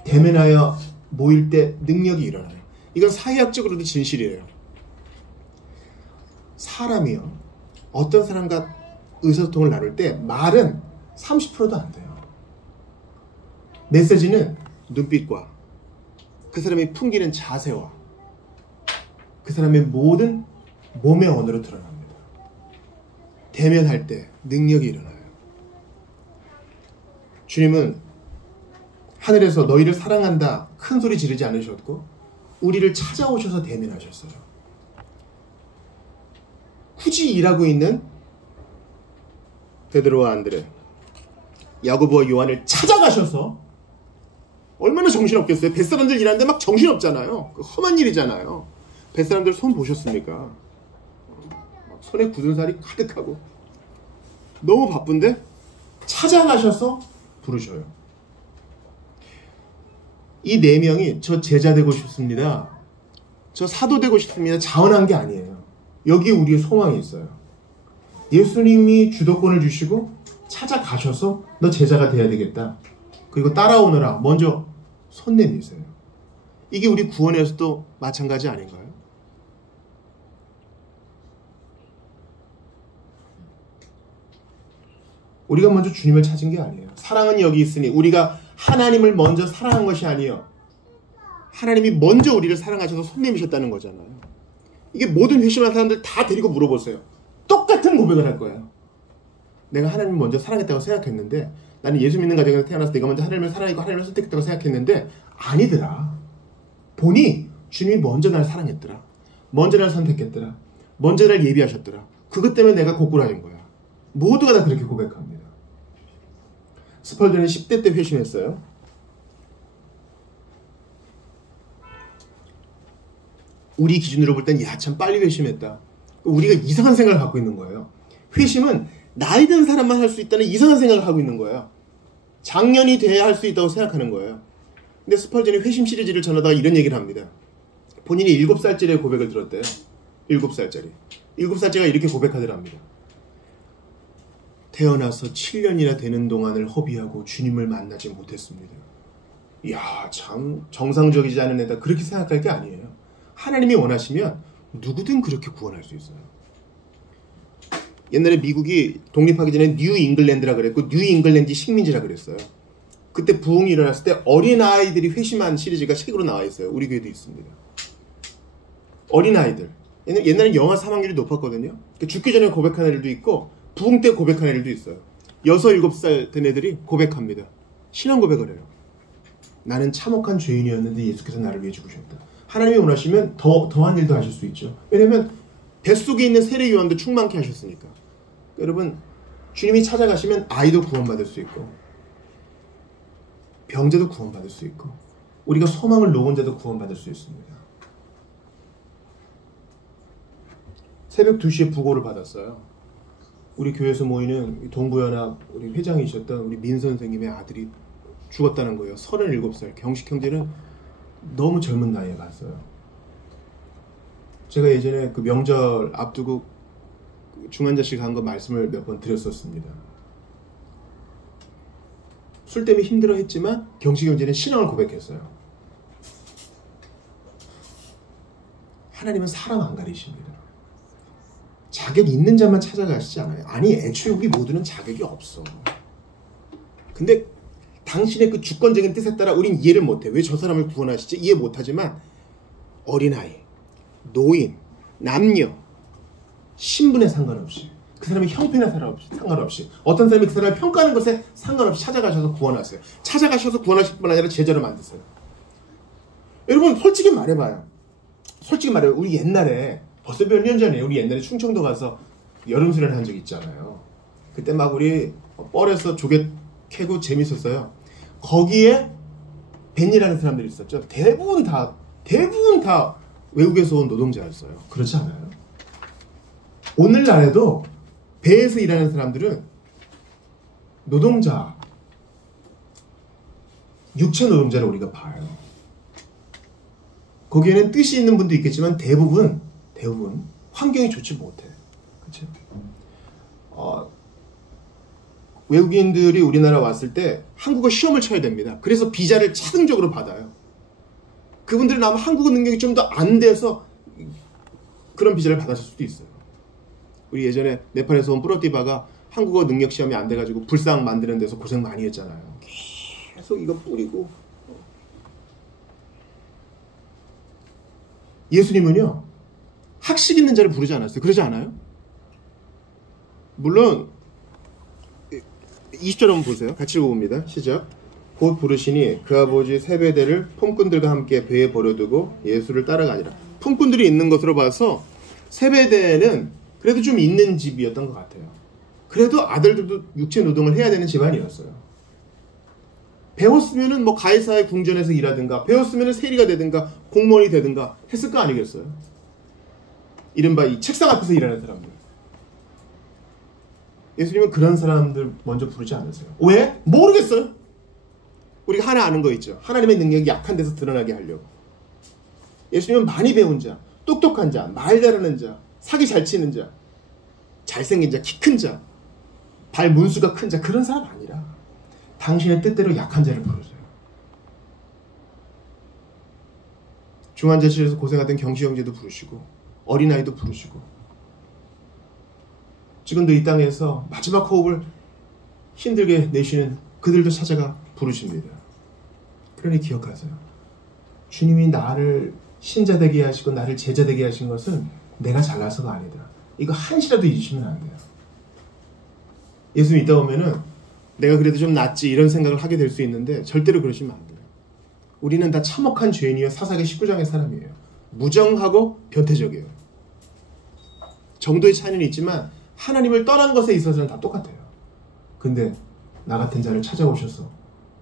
대면하여 모일 때 능력이 일어나요. 이건 사회학적으로도 진실이에요. 사람이요, 어떤 사람과 의사소통을 나눌 때 말은 30%도 안 돼요. 메시지는 눈빛과 그 사람이 풍기는 자세와 그 사람의 모든 몸의 언어로 드러납니다. 대면할 때 능력이 일어나요. 주님은 하늘에서 너희를 사랑한다 큰 소리 지르지 않으셨고 우리를 찾아오셔서 대면하셨어요. 굳이 일하고 있는 베드로와 안드레, 야고보와 요한을 찾아가셔서, 얼마나 정신없겠어요. 뱃사람들 일하는데 막 정신없잖아요. 험한 일이잖아요. 뱃사람들 손 보셨습니까? 손에 굳은 살이 가득하고 너무 바쁜데 찾아가셔서 부르셔요. 이 4명이 저 제자 되고 싶습니다, 저 사도 되고 싶습니다 자원한 게 아니에요. 여기에 우리의 소망이 있어요. 예수님이 주도권을 주시고 찾아가셔서 너 제자가 돼야 되겠다, 그리고 따라오너라 먼저 손 내미세요. 이게 우리 구원에서도 마찬가지 아닌가요? 우리가 먼저 주님을 찾은 게 아니에요. 사랑은 여기 있으니 우리가 하나님을 먼저 사랑한 것이 아니에요. 하나님이 먼저 우리를 사랑하셔서 손 내미셨다는 거잖아요. 이게 모든 회심한 사람들 다 데리고 물어보세요. 똑같은 고백을 할 거예요. 내가 하나님을 먼저 사랑했다고 생각했는데, 나는 예수 믿는 가정에서 태어나서 내가 먼저 하나님을 사랑하고 하나님을 선택했다고 생각했는데 아니더라. 보니 주님이 먼저 날 사랑했더라, 먼저 날 선택했더라, 먼저 날 예비하셨더라. 그것 때문에 내가 고꾸라진 거야. 모두가 다 그렇게 고백합니다. 스펄전이 10대 때 회심했어요. 우리 기준으로 볼 땐 야 참 빨리 회심했다. 우리가 이상한 생각을 갖고 있는 거예요. 회심은 나이 든 사람만 할 수 있다는 이상한 생각을 하고 있는 거예요. 장년이 돼야 할 수 있다고 생각하는 거예요. 근데 스펄전이 회심 시리즈를 전하다가 이런 얘기를 합니다. 본인이 7살짜리의 고백을 들었대요. 7살짜리. 7살짜리가 이렇게 고백하더랍니다. 태어나서 7년이나 되는 동안을 허비하고 주님을 만나지 못했습니다. 이야, 참 정상적이지 않은 애다, 그렇게 생각할 게 아니에요. 하나님이 원하시면 누구든 그렇게 구원할 수 있어요. 옛날에 미국이 독립하기 전에 뉴 잉글랜드라 그랬고 뉴 잉글랜드 식민지라 그랬어요. 그때 부흥이 일어났을 때 어린아이들이 회심한 시리즈가 책으로 나와 있어요. 우리 교회도 있습니다. 어린아이들. 옛날엔 영아 사망률이 높았거든요. 죽기 전에 고백한 애들도 있고 부흥 때 고백한 애들도 있어요. 6, 7살 된 애들이 고백합니다. 신앙 고백을 해요. 나는 참혹한 죄인이었는데 예수께서 나를 위해 죽으셨다. 하나님이 원하시면 더한 일도 하실 수 있죠. 왜냐하면 뱃속에 있는 세례 요한도 충만케 하셨으니까. 여러분, 주님이 찾아가시면 아이도 구원받을 수 있고 병자도 구원받을 수 있고 우리가 소망을 놓은 자도 구원받을 수 있습니다. 새벽 2시에 부고를 받았어요. 우리 교회에서 모이는 동부연합 우리 회장이셨던 우리 민 선생님의 아들이 죽었다는 거예요. 37살. 경식 형제는 너무 젊은 나이에 갔어요. 제가 예전에 그 명절 앞두고 중환자실 간 거 말씀을 몇 번 드렸었습니다. 술 때문에 힘들어 했지만 경식 형제는 신앙을 고백했어요. 하나님은 사람 안 가리십니다. 자격 있는 자만 찾아가시지 않아요. 아니, 애초에 우리 모두는 자격이 없어. 근데 당신의 그 주권적인 뜻에 따라 우린 이해를 못해. 왜 저 사람을 구원하시지? 이해 못하지만 어린아이, 노인, 남녀, 신분에 상관없이 그 사람의 형편에 상관없이 어떤 사람이 그 사람을 평가하는 것에 상관없이 찾아가셔서 구원하세요. 찾아가셔서 구원하실 뿐 아니라 제자로 만드세요. 여러분 솔직히 말해봐요. 우리 옛날에 벌써 몇 년 전에 우리 옛날에 충청도 가서 여름 수련을 한 적이 있잖아요. 그때 막 우리 뻘에서 조개 캐고 재밌었어요. 거기에 벤이라는 사람들이 있었죠. 대부분 다 외국에서 온 노동자였어요. 그렇지 않아요? 오늘날에도 배에서 일하는 사람들은 노동자, 육체 노동자를 우리가 봐요. 거기에는 뜻이 있는 분도 있겠지만 대부분 환경이 좋지 못해. 그렇죠? 외국인들이 우리나라 왔을 때 한국어 시험을 쳐야 됩니다. 그래서 비자를 차등적으로 받아요. 그분들은 아마 한국어 능력이 좀 더 안 돼서 그런 비자를 받았을 수도 있어요. 우리 예전에 네팔에서 온 뿌러띠바가 한국어 능력 시험이 안 돼가지고 불상 만드는 데서 고생 많이 했잖아요. 계속 이거 뿌리고. 예수님은요, 학식 있는 자를 부르지 않았어요. 그러지 않아요? 물론 20절 한번 보세요. 같이 읽어봅니다. 시작. 곧 부르시니 그 아버지 세베대를 품꾼들과 함께 배에 버려두고 예수를 따라가니라. 품꾼들이 있는 것으로 봐서 세베대는 그래도 좀 있는 집이었던 것 같아요. 그래도 아들들도 육체 노동을 해야 되는 집안이었어요. 배웠으면은 뭐 가이사의 궁전에서 일하든가, 배웠으면은 세리가 되든가, 공무원이 되든가 했을 거 아니겠어요? 이른바 이 책상 앞에서 일하는 사람들. 예수님은 그런 사람들 먼저 부르지 않으세요. 왜? 모르겠어요. 우리가 하나 아는 거 있죠. 하나님의 능력이 약한 데서 드러나게 하려고. 예수님은 많이 배운 자, 똑똑한 자, 말 잘하는 자, 사기 잘 치는 자, 잘생긴 자, 키 큰 자, 발 문수가 큰 자, 그런 사람 아니라 당신의 뜻대로 약한 자를 부르세요. 중환자실에서 고생하던 경시 형제도 부르시고 어린아이도 부르시고 지금도 이 땅에서 마지막 호흡을 힘들게 내쉬는 그들도 찾아가 부르십니다. 그러니 기억하세요. 주님이 나를 신자 되게 하시고 나를 제자 되게 하신 것은 내가 잘나서가 아니다. 이거 한시라도 잊으시면 안 돼요. 예수님 있다 보면은 내가 그래도 좀 낫지 이런 생각을 하게 될 수 있는데 절대로 그러시면 안 돼요. 우리는 다 참혹한 죄인이요 사사기 19장의 사람이에요. 무정하고 변태적이에요. 정도의 차이는 있지만 하나님을 떠난 것에 있어서는 다 똑같아요. 근데 나 같은 자를 찾아오셔서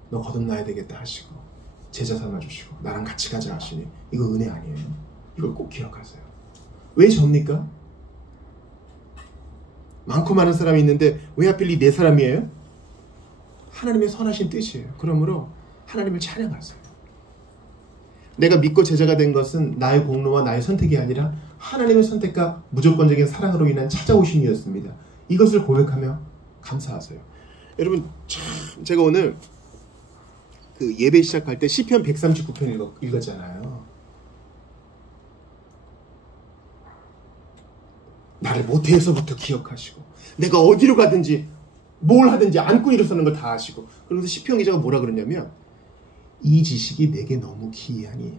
너 거듭나야 되겠다 하시고 제자 삼아주시고 나랑 같이 가자 하시니 이거 은혜 아니에요? 이걸 꼭 기억하세요. 왜 접니까? 많고 많은 사람이 있는데 왜 하필 이 네 사람이에요? 하나님의 선하신 뜻이에요. 그러므로 하나님을 찬양하세요. 내가 믿고 제자가 된 것은 나의 공로와 나의 선택이 아니라 하나님의 선택과 무조건적인 사랑으로 인한 찾아오심이었습니다. 이것을 고백하며 감사하세요. 여러분 참 제가 오늘 그 예배 시작할 때 시편 139편 읽었잖아요. 나를 모태에서부터 기억하시고 내가 어디로 가든지 뭘 하든지 안고 일어서는 걸 다 아시고 그러면서 시편 기자가 뭐라 그러냐면 이 지식이 내게 너무 기이하니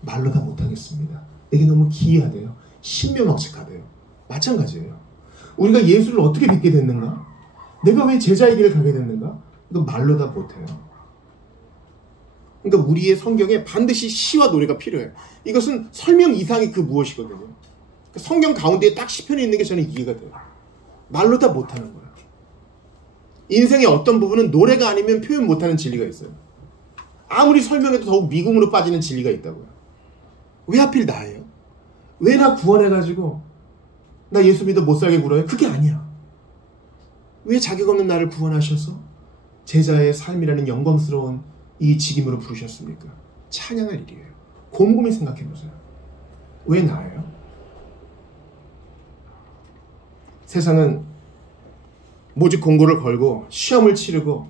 말로 다 못하겠습니다. 내게 너무 기이하대요. 신묘막측하대요. 마찬가지예요. 우리가 예수를 어떻게 믿게 됐는가? 내가 왜 제자의 길을 가게 됐는가? 이거 말로 다 못해요. 그러니까 우리의 성경에 반드시 시와 노래가 필요해요. 이것은 설명 이상의 그 무엇이거든요. 그러니까 성경 가운데에 딱 시편이 있는 게 저는 이해가 돼요. 말로 다 못하는 거예요. 인생의 어떤 부분은 노래가 아니면 표현 못하는 진리가 있어요. 아무리 설명해도 더욱 미궁으로 빠지는 진리가 있다고요. 왜 하필 나예요? 왜 나 구원해가지고 나 예수 믿어 못 살게 굴어요? 그게 아니야. 왜 자격 없는 나를 구원하셔서 제자의 삶이라는 영광스러운 이 직임으로 부르셨습니까? 찬양할 일이에요. 곰곰이 생각해보세요. 왜 나예요? 세상은 모집 공고를 걸고 시험을 치르고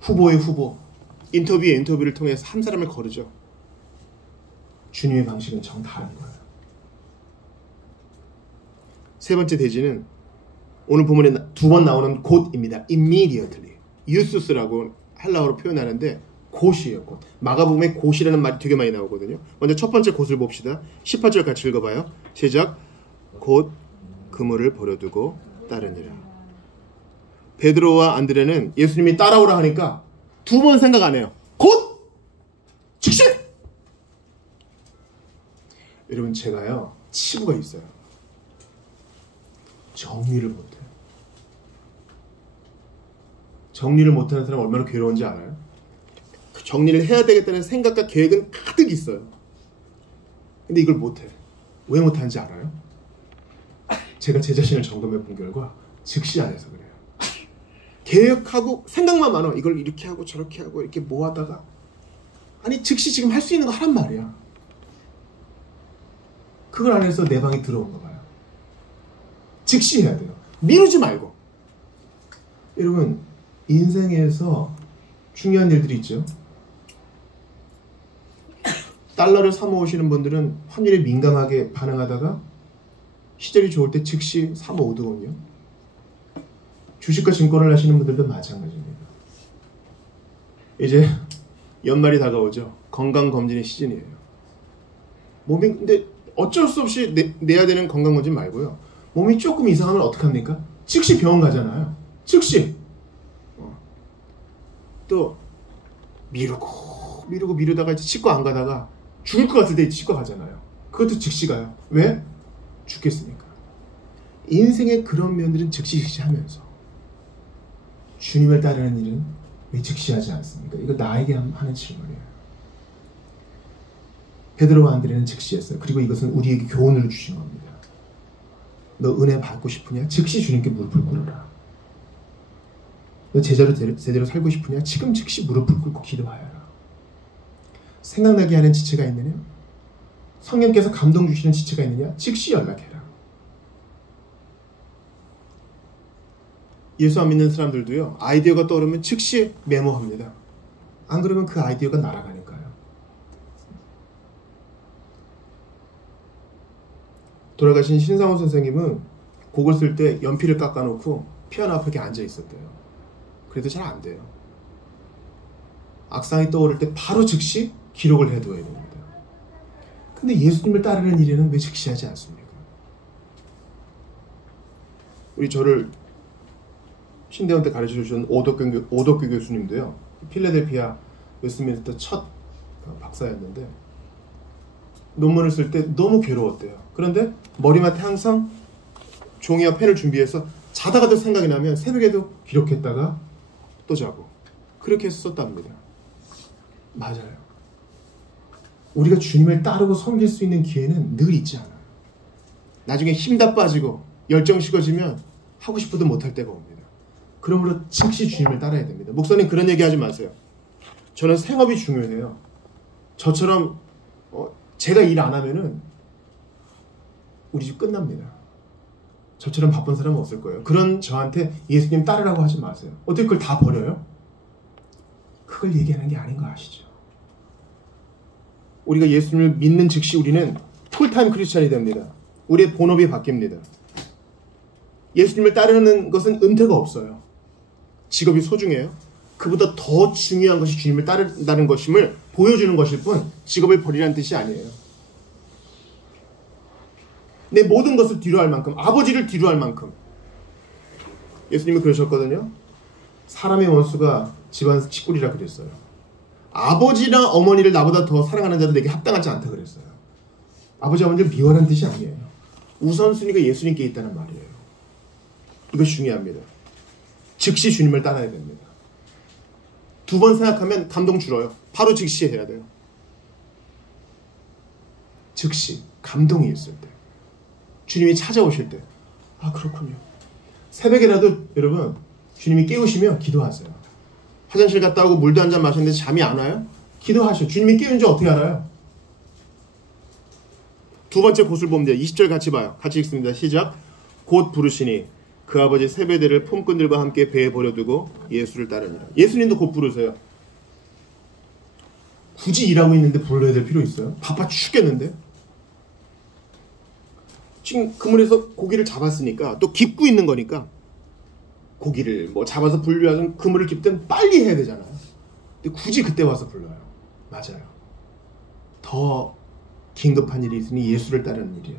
후보의 후보, 인터뷰의 인터뷰를 통해서 한 사람을 거르죠. 주님의 방식은 정 다른 거예요. 세 번째 대지는 오늘 본문에 두 번 나오는 곧입니다. immediately. 유스스라고 헬라어로 표현하는데 곧이에요. 곧. 마가복음에 곧이라는 말이 되게 많이 나오거든요. 먼저 첫 번째 곧을 봅시다. 18절 같이 읽어봐요. 시작. 곧 그물을 버려두고 따르니라. 베드로와 안드레는 예수님이 따라오라 하니까 두 번 생각 안 해요. 곧! 즉시! 여러분 제가요 치부가 있어요. 정리를 못해요. 정리를 못하는 사람 얼마나 괴로운지 알아요? 그 정리를 해야 되겠다는 생각과 계획은 가득 있어요. 근데 이걸 못해. 왜 못하는지 알아요? 제가 제 자신을 점검해 본 결과 즉시 안 해서 그래요. 계획하고 생각만 많아. 이걸 이렇게 하고 저렇게 하고 이렇게 뭐 하다가 아니 즉시 지금 할 수 있는 거 하란 말이야. 그걸 안 해서 내 방에 들어온 거 봐요. 즉시 해야 돼요. 미루지 말고. 여러분 인생에서 중요한 일들이 있죠. 달러를 사모으시는 분들은 환율에 민감하게 반응하다가 시절이 좋을 때 즉시 사모으더군요. 주식과 증권을 하시는 분들도 마찬가지입니다. 이제 연말이 다가오죠. 건강검진의 시즌이에요. 몸이 근데 어쩔 수 없이 내야 되는 건강검진 말고요. 몸이 조금 이상하면 어떡합니까? 즉시 병원 가잖아요. 즉시. 또 미루다가 이제 치과 안 가다가 죽을 것 같을 때 치과 가잖아요. 그것도 즉시 가요. 왜? 죽겠으니까. 인생의 그런 면들은 즉시 하면서 주님을 따르는 일은 왜 즉시하지 않습니까? 이거 나에게 하는 질문이에요. 베드로와 안드레는 즉시했어요. 그리고 이것은 우리에게 교훈을 주신 겁니다. 너 은혜 받고 싶으냐? 즉시 주님께 무릎을 꿇어라. 너 제자로 제대로 살고 싶으냐? 지금 즉시 무릎을 꿇고 기도하여라. 생각나게 하는 지체가 있느냐? 성령께서 감동 주시는 지체가 있느냐? 즉시 연락해라. 예수 안 믿는 사람들도요. 아이디어가 떠오르면 즉시 메모합니다. 안 그러면 그 아이디어가 날아가니까요. 돌아가신 신상훈 선생님은 곡을 쓸 때 연필을 깎아놓고 피아노 앞에 앉아 있었대요. 그래도 잘 안 돼요. 악상이 떠오를 때 바로 즉시 기록을 해둬야 됩니다. 근데 예수님을 따르는 일에는 왜 즉시하지 않습니까? 저를 신대원 때 가르쳐 주신 오덕교 교수님도요. 필라델피아 웨스트민스터 첫 박사였는데 논문을 쓸 때 너무 괴로웠대요. 그런데 머리맡에 항상 종이와 펜을 준비해서 자다가도 생각이 나면 새벽에도 기록했다가 또 자고 그렇게 해서 썼답니다. 맞아요. 우리가 주님을 따르고 섬길 수 있는 기회는 늘 있지 않아요. 나중에 힘 다 빠지고 열정 식어지면 하고 싶어도 못할 때가 옵니다. 그러므로 즉시 주님을 따라야 됩니다. 목사님 그런 얘기 하지 마세요. 저는 생업이 중요해요. 저처럼 제가 일 안 하면은 우리 집 끝납니다. 저처럼 바쁜 사람은 없을 거예요. 그런 저한테 예수님 따르라고 하지 마세요. 어떻게 그걸 다 버려요? 그걸 얘기하는 게 아닌 거 아시죠? 우리가 예수님을 믿는 즉시 우리는 풀타임 크리스찬이 됩니다. 우리의 본업이 바뀝니다. 예수님을 따르는 것은 은퇴가 없어요. 직업이 소중해요. 그보다 더 중요한 것이 주님을 따른다는 것임을 보여주는 것일 뿐 직업을 버리라는 뜻이 아니에요. 내 모든 것을 뒤로 할 만큼, 아버지를 뒤로 할 만큼. 예수님이 그러셨거든요. 사람의 원수가 집안 식구리라 그랬어요. 아버지나 어머니를 나보다 더 사랑하는 자도 내게 합당하지 않다 그랬어요. 아버지 어머니를 미워하는 뜻이 아니에요. 우선순위가 예수님께 있다는 말이에요. 이것이 중요합니다. 즉시 주님을 따라야 됩니다. 두 번 생각하면 감동 줄어요. 바로 즉시 해야 돼요. 즉시 감동이 있을 때, 주님이 찾아오실 때, 아 그렇군요. 새벽에라도 여러분 주님이 깨우시면 기도하세요. 화장실 갔다 오고 물도 한 잔 마셨는데 잠이 안 와요? 기도하셔. 주님이 깨운지 어떻게 알아요? 두 번째 곳을 보면 돼요. 20절 같이 봐요. 같이 읽습니다. 시작. 곧 부르시니 그 아버지 세베대를 품꾼들과 함께 배에 버려두고 예수를 따르니라. 예수님도 곧 부르세요. 굳이 일하고 있는데 불러야 될 필요 있어요? 바빠 죽겠는데? 지금 그물에서 고기를 잡았으니까 또 깁고 있는 거니까 고기를 뭐 잡아서 분류하든 그물을 깁든 빨리 해야 되잖아요. 근데 굳이 그때 와서 불러요. 맞아요. 더 긴급한 일이 있으니 예수를 따르는 일이에요.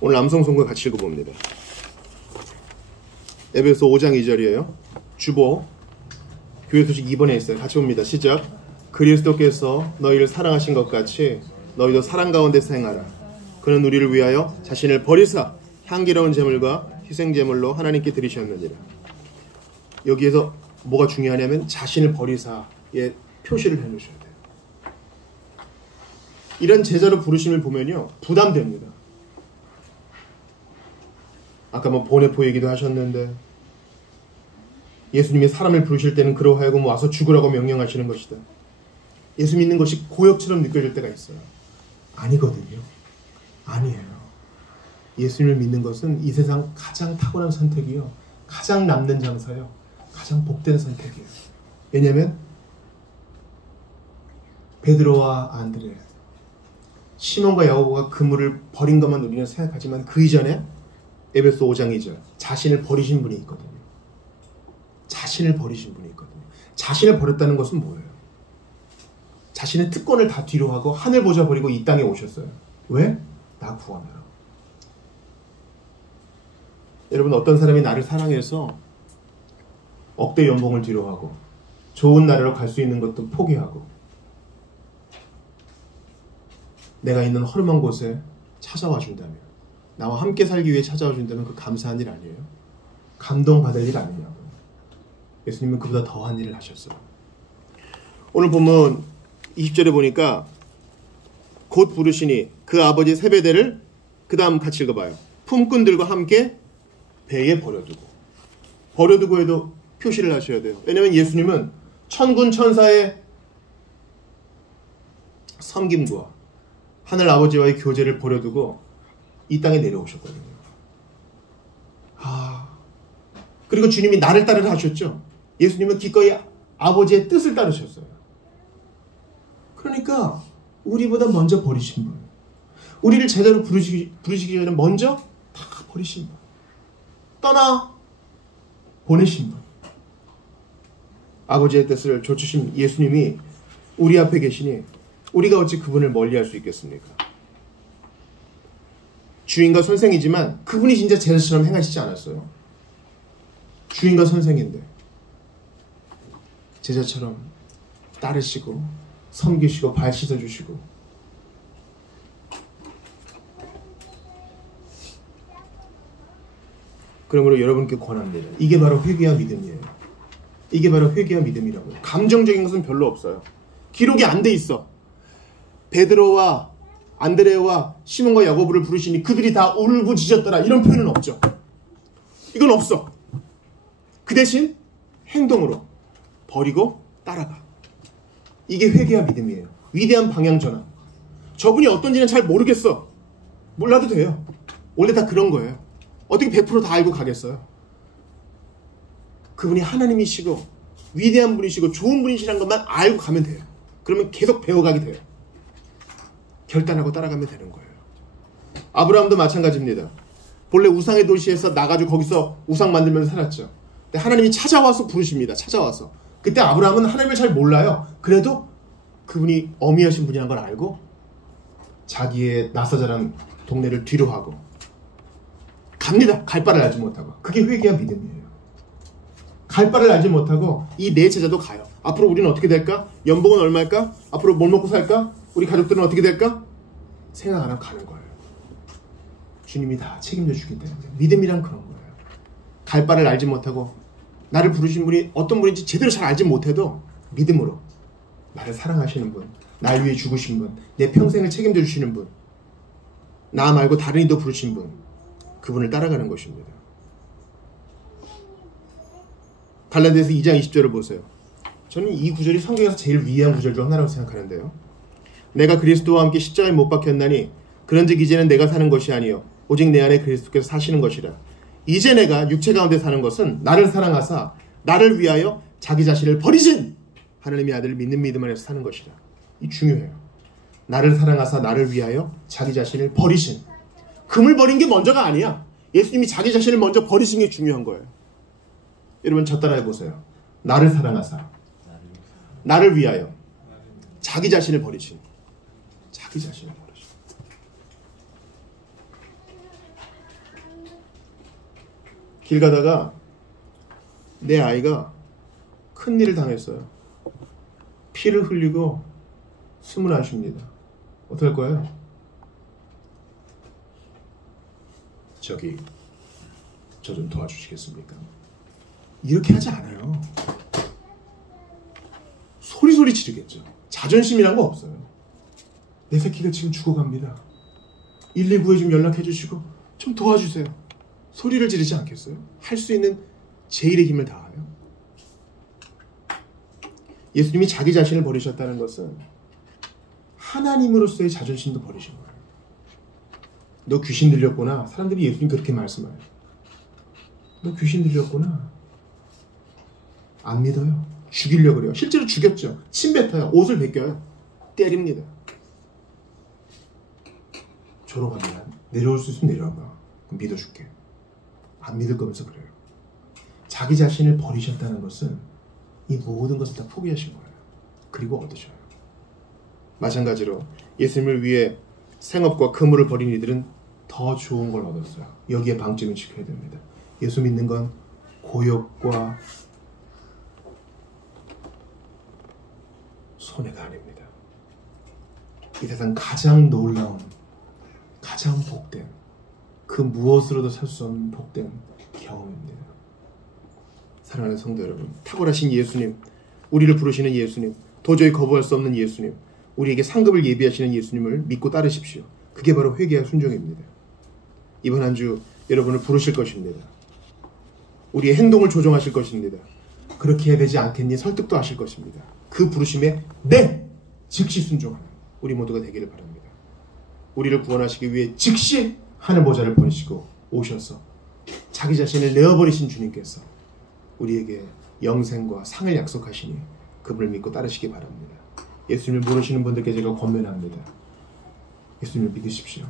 오늘 암송송가 같이 읽어봅니다. 에베소 5장 2절이에요. 주보 교회 소식 2번에 있어요. 같이 봅니다. 시작. 그리스도께서 너희를 사랑하신 것 같이 너희도 사랑 가운데서 행하라. 그는 우리를 위하여 자신을 버리사 향기로운 제물과 희생제물로 하나님께 드리셨느니라. 여기에서 뭐가 중요하냐면 자신을 버리사의 표시를 해놓으셔야 돼요. 이런 제자로 부르심을 보면요 부담됩니다. 아까 뭐 보네포 얘기도 하셨는데 예수님이 사람을 부르실 때는 그러하여금 와서 죽으라고 명령하시는 것이다. 예수 믿는 것이 고역처럼 느껴질 때가 있어요. 아니거든요. 아니에요. 예수님을 믿는 것은 이 세상 가장 탁월한 선택이요. 가장 남는 장사요. 가장 복된 선택이에요. 왜냐하면 베드로와 안드레, 시몬과 야고보가 그물을 버린 것만 우리는 생각하지만 그 이전에 에베소 5장 2절 자신을 버리신 분이 있거든요. 자신을 버리신 분이 있거든요. 자신을 버렸다는 것은 뭐예요? 자신의 특권을 다 뒤로 하고 하늘 보좌 버리고 이 땅에 오셨어요. 왜? 나 구원하라. 여러분 어떤 사람이 나를 사랑해서 억대 연봉을 뒤로 하고 좋은 나라로 갈 수 있는 것도 포기하고 내가 있는 허름한 곳에 찾아와 준다면 나와 함께 살기 위해 찾아와 준다면 그 감사한 일 아니에요? 감동받을 일 아니냐고요. 예수님은 그보다 더한 일을 하셨어요. 오늘 보면 20절에 보니까 곧 부르시니 그 아버지 세베대를 그 다음 같이 읽어봐요. 품꾼들과 함께 배에 버려두고 해도 표시를 하셔야 돼요. 왜냐하면 예수님은 천군 천사의 섬김과 하늘 아버지와의 교제를 버려두고 이 땅에 내려오셨거든요. 그리고 주님이 나를 따르라 하셨죠. 예수님은 기꺼이 아버지의 뜻을 따르셨어요. 그러니까 우리보다 먼저 버리신 분, 우리를 제대로 부르시기 전에 먼저 다 버리신 분, 떠나 보내신 분, 아버지의 뜻을 좇으신 예수님이 우리 앞에 계시니 우리가 어찌 그분을 멀리할 수 있겠습니까? 주인과 선생이지만 그분이 진짜 제자처럼 행하시지 않았어요. 주인과 선생인데 제자처럼 따르시고 섬기시고 발 씻어주시고 그러므로 여러분께 권합니다. 이게 바로 회개와 믿음이에요. 이게 바로 회개와 믿음이라고요. 감정적인 것은 별로 없어요. 기록이 안 돼 있어. 베드로와 안드레와 시몬과 야고보를 부르시니 그들이 다 울부짖었더라 이런 표현은 없죠. 이건 없어. 그 대신 행동으로 버리고 따라가. 이게 회개와 믿음이에요. 위대한 방향 전환. 저분이 어떤지는 잘 모르겠어. 몰라도 돼요. 원래 다 그런 거예요. 어떻게 100% 다 알고 가겠어요? 그분이 하나님이시고 위대한 분이시고 좋은 분이시라는 것만 알고 가면 돼요. 그러면 계속 배워가게 돼요. 결단하고 따라가면 되는 거예요. 아브라함도 마찬가지입니다. 본래 우상의 도시에서 나가지고 거기서 우상 만들면서 살았죠. 근데 하나님이 찾아와서 부르십니다. 찾아와서. 그때 아브라함은 하나님을 잘 몰라요. 그래도 그분이 어미하신 분이라는 걸 알고 자기의 나서 자란 동네를 뒤로 하고 갑니다. 갈 바를 알지 못하고. 그게 회개와 믿음이에요. 갈 바를 알지 못하고 이 네 제자도 가요. 앞으로 우리는 어떻게 될까? 연봉은 얼마일까? 앞으로 뭘 먹고 살까? 우리 가족들은 어떻게 될까? 생각 안 하고 가는 거예요. 주님이 다 책임져 주기 때문에. 믿음이란 그런 거예요. 갈 바를 알지 못하고 나를 부르신 분이 어떤 분인지 제대로 잘 알지 못해도 믿음으로 나를 사랑하시는 분, 날 위해 죽으신 분, 내 평생을 책임져 주시는 분, 나 말고 다른 이도 부르신 분, 그분을 따라가는 것입니다. 갈라디아서 2장 20절을 보세요. 저는 이 구절이 성경에서 제일 위대한 구절 중 하나라고 생각하는데요. 내가 그리스도와 함께 십자가에 못 박혔나니 그런즉 이제는 내가 사는 것이 아니요 오직 내 안에 그리스도께서 사시는 것이라. 이제 내가 육체 가운데 사는 것은 나를 사랑하사 나를 위하여 자기 자신을 버리신 하나님의 아들을 믿는 믿음 안에서 사는 것이라. 이 중요해요. 나를 사랑하사 나를 위하여 자기 자신을 버리신. 금을 버린 게 먼저가 아니야. 예수님이 자기 자신을 먼저 버리신 게 중요한 거예요. 여러분 저 따라 해보세요. 나를 사랑하사 나를 위하여 자기 자신을 버리신. 자기 자신을 버리신. 길 가다가 내 아이가 큰일을 당했어요. 피를 흘리고 숨을 안 쉽니다. 어떻게 할 거예요? 저기 저 좀 도와주시겠습니까? 이렇게 하지 않아요. 소리 지르겠죠. 자존심이란 거 없어요. 내 새끼가 지금 죽어갑니다. 119에 좀 연락해 주시고 좀 도와주세요. 소리를 지르지 않겠어요? 할 수 있는 제일의 힘을 다하여. 예수님이 자기 자신을 버리셨다는 것은 하나님으로서의 자존심도 버리신 거예요. 너 귀신 들렸구나. 사람들이 예수님 그렇게 말씀해요. 너 귀신 들렸구나. 안 믿어요. 죽이려고 그래요. 실제로 죽였죠. 침 뱉어요. 옷을 벗겨요. 때립니다. 졸어가면 내려올 수 있으면 내려와봐. 그럼 믿어줄게. 안 믿을 거면서 그래요. 자기 자신을 버리셨다는 것은 이 모든 것을 다 포기하신 거예요. 그리고 얻으셔요. 마찬가지로 예수님을 위해 생업과 그물을 버린 이들은 더 좋은 걸 얻었어요. 여기에 방점을 지켜야 됩니다. 예수 믿는 건 고역과 손해가 아닙니다. 이 세상 가장 놀라운, 가장 복된, 그 무엇으로도 살 수 없는 복된 경험입니다. 사랑하는 성도 여러분, 탁월하신 예수님, 우리를 부르시는 예수님, 도저히 거부할 수 없는 예수님, 우리에게 상급을 예비하시는 예수님을 믿고 따르십시오. 그게 바로 회개와 순종입니다. 이번 한 주 여러분을 부르실 것입니다. 우리의 행동을 조정하실 것입니다. 그렇게 해야 되지 않겠니? 설득도 하실 것입니다. 그 부르심에 네! 즉시 순종하는 우리 모두가 되기를 바랍니다. 우리를 구원하시기 위해 즉시 하늘 보좌를 보내시고 오셔서 자기 자신을 내어버리신 주님께서 우리에게 영생과 상을 약속하시니 그분을 믿고 따르시기 바랍니다. 예수님을 모르시는 분들께 제가 권면합니다. 예수님을 믿으십시오.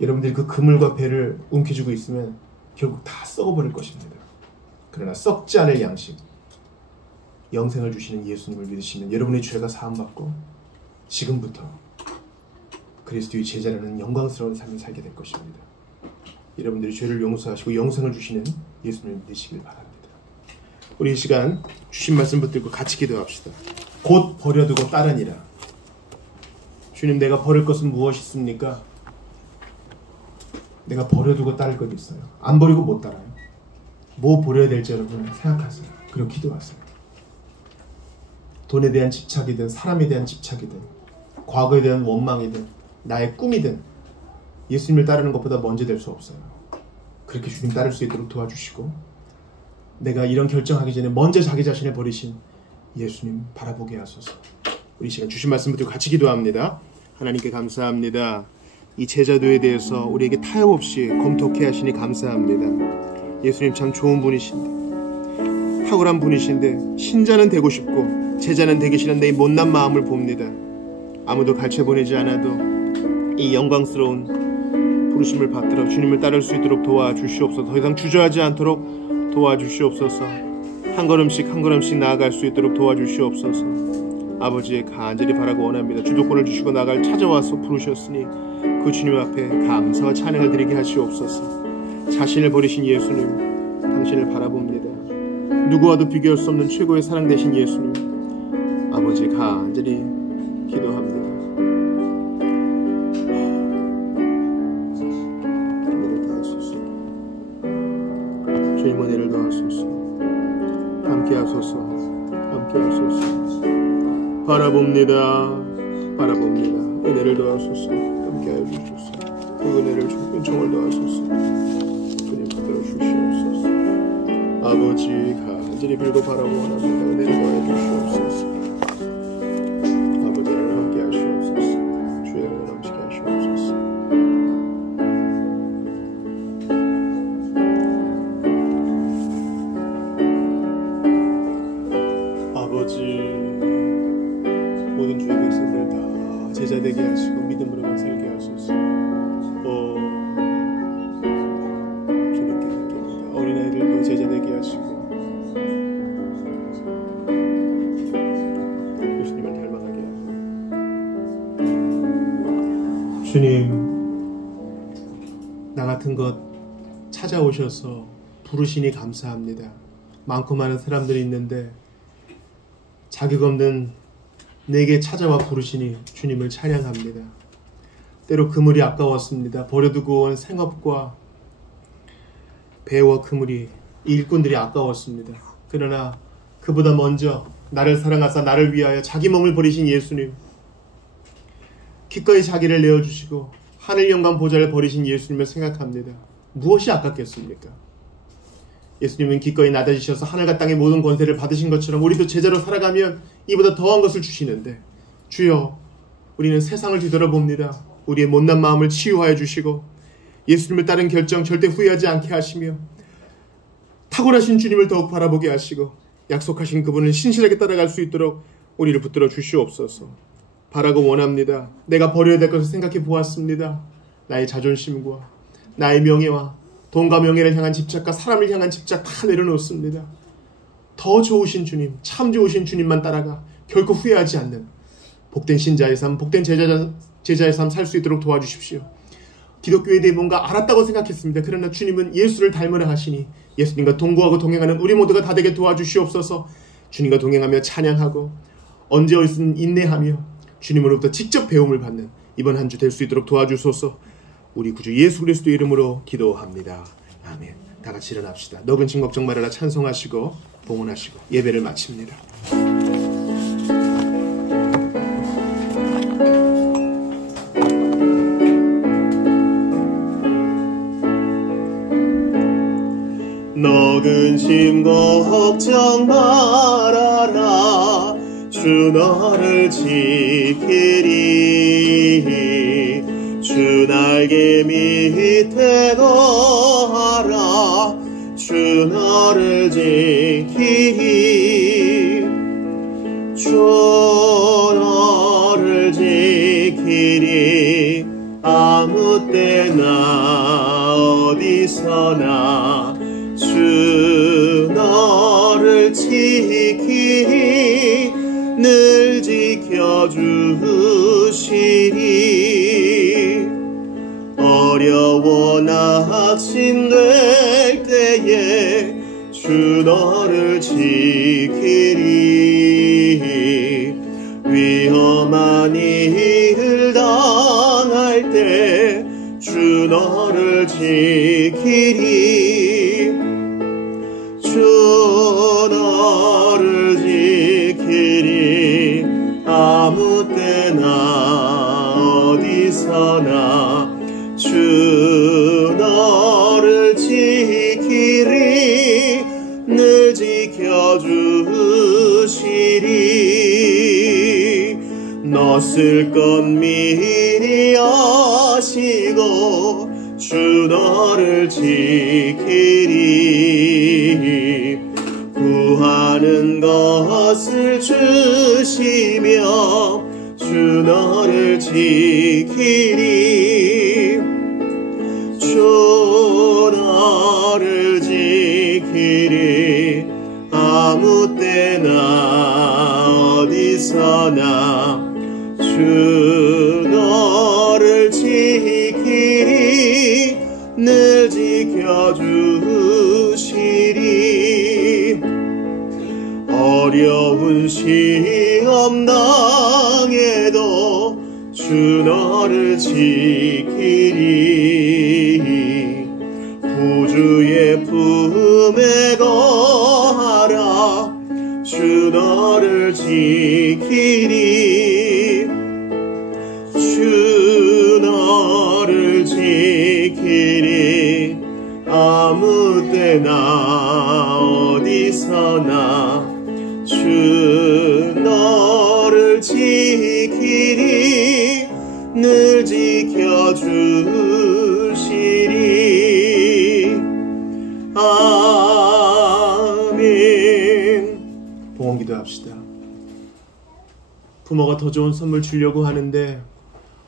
여러분들이 그 그물과 배를 움켜쥐고 있으면 결국 다 썩어버릴 것입니다. 그러나 썩지 않을 양식, 영생을 주시는 예수님을 믿으시면 여러분의 죄가 사함받고 지금부터 그리스도의 제자라는 영광스러운 삶을 살게 될 것입니다. 여러분들이 죄를 용서하시고 영생을 주시는 예수님을 믿으시길 바랍니다. 우리 이 시간 주신 말씀 붙들고 같이 기도합시다. 곧 버려두고 따르니라. 주님, 내가 버릴 것은 무엇이 있습니까? 내가 버려두고 따를 것이 있어요. 안 버리고 못 따라요. 뭐 버려야 될지 여러분 생각하세요. 그리고 기도하세요. 돈에 대한 집착이든 사람에 대한 집착이든 과거에 대한 원망이든 나의 꿈이든 예수님을 따르는 것보다 먼저 될 수 없어요. 그렇게 주님 따를 수 있도록 도와주시고 내가 이런 결정하기 전에 먼저 자기 자신을 버리신 예수님 바라보게 하소서. 우리 시간 주신 말씀 붙들고 같이 기도합니다. 하나님께 감사합니다. 이 제자도에 대해서 우리에게 타협 없이 검토케 하시니 감사합니다. 예수님 참 좋은 분이신데 탁월한 분이신데 신자는 되고 싶고 제자는 되기 싫은 내 못난 마음을 봅니다. 아무도 가르쳐 보내지 않아도 이 영광스러운 부르심을 받들어 주님을 따를 수 있도록 도와주시옵소서. 더 이상 주저하지 않도록 도와주시옵소서. 한 걸음씩 한 걸음씩 나아갈 수 있도록 도와주시옵소서. 아버지의 간절히 바라고 원합니다. 주도권을 주시고 나갈 찾아와서 부르셨으니 그 주님 앞에 감사와 찬양을 드리게 하시옵소서. 자신을 버리신 예수님, 당신을 바라봅니다. 누구와도 비교할 수 없는 최고의 사랑 되신 예수님, 아버지 간절히 기도합니다. 은혜를 더하소서. 주님 은혜를 더하소서. 함께하소서. 함께하소서. 바라봅니다. 은혜를 더하소서. 함께하여 주소서. 그 은혜를 은총을 더하소서. 주님 받들어 주시옵소서. 아버지 간절히 빌고 바라고 원합니다. 은혜를 더하여 주시옵소서. 아버지를 함께 하시옵소서. 주의 은혜를 넘치게 하시옵소서. 아버지, 모든 주의 백성들 다 제자되게 하시고 믿음으로만 살게 하소서. 주님께 드립니다. 어린아이들도 제자되게 하시고 예수님을 닮아가게 하고. 주님, 나 같은 것 찾아오셔서 부르시니 감사합니다. 많고 많은 사람들이 있는데 자격 없는 내게 찾아와 부르시니 주님을 찬양합니다. 때로 그물이 아까웠습니다. 버려두고 온 생업과 배와 그물이, 일꾼들이 아까웠습니다. 그러나 그보다 먼저 나를 사랑하사 나를 위하여 자기 몸을 버리신 예수님, 기꺼이 자기를 내어주시고 하늘 영광 보좌를 버리신 예수님을 생각합니다. 무엇이 아깝겠습니까? 예수님은 기꺼이 낮아지셔서 하늘과 땅의 모든 권세를 받으신 것처럼 우리도 제자로 살아가면 이보다 더한 것을 주시는데, 주여, 우리는 세상을 뒤돌아봅니다. 우리의 못난 마음을 치유하여 주시고 예수님을 따른 결정 절대 후회하지 않게 하시며 탁월하신 주님을 더욱 바라보게 하시고 약속하신 그분을 신실하게 따라갈 수 있도록 우리를 붙들어 주시옵소서. 바라고 원합니다. 내가 버려야 될 것을 생각해 보았습니다. 나의 자존심과 나의 명예와 돈과 명예를 향한 집착과 사람을 향한 집착 다 내려놓습니다. 더 좋으신 주님, 참 좋으신 주님만 따라가 결코 후회하지 않는 복된 신자의 삶, 복된 제자의 삶 살 수 있도록 도와주십시오. 기독교에 대해 뭔가 알았다고 생각했습니다. 그러나 주님은 예수를 닮으라 하시니 예수님과 동거하고 동행하는 우리 모두가 다 되게 도와주시옵소서. 주님과 동행하며 찬양하고 언제 어디서든 인내하며 주님으로부터 직접 배움을 받는 이번 한 주 될 수 있도록 도와주소서. 우리 구주 예수 그리스도 이름으로 기도합니다. 아멘. 다 같이 일어납시다. 너근 진 걱정 말아라 찬송하시고 봉헌하시고 예배를 마칩니다. 너근 심 걱정 말아라 주 너를 지키리 주 날개 밑에 너하라 주 너를 지키리 주 너를 지키리 아무 때나 어디서나 주 너를 지키리 늘 지켜주시리 어려워 낙심될 때에 주 너를 지키리 위험한 일 당할 때 주 너를 지키리 주 너를 지키리 아무 때나 어디서나 주 너를 지키리 늘 지켜주시리 너 쓸 것 미리 아시고 주 너를 지키리 구하는 것을 주시며 주 너를 지키리 주 너를 지키리 아무 때나 어디서나 주 너를 지키리 늘 지켜주시리 어려운 시험 당해도 주 너를 지키리. 구주의 품에 거하라. 주 너를 지키리. 주 너를 지키리. 아무 때나 어디서나 주 너를 지키리. 늘 지켜주시리. 아멘. 봉헌 기도합시다. 부모가 더 좋은 선물 주려고 하는데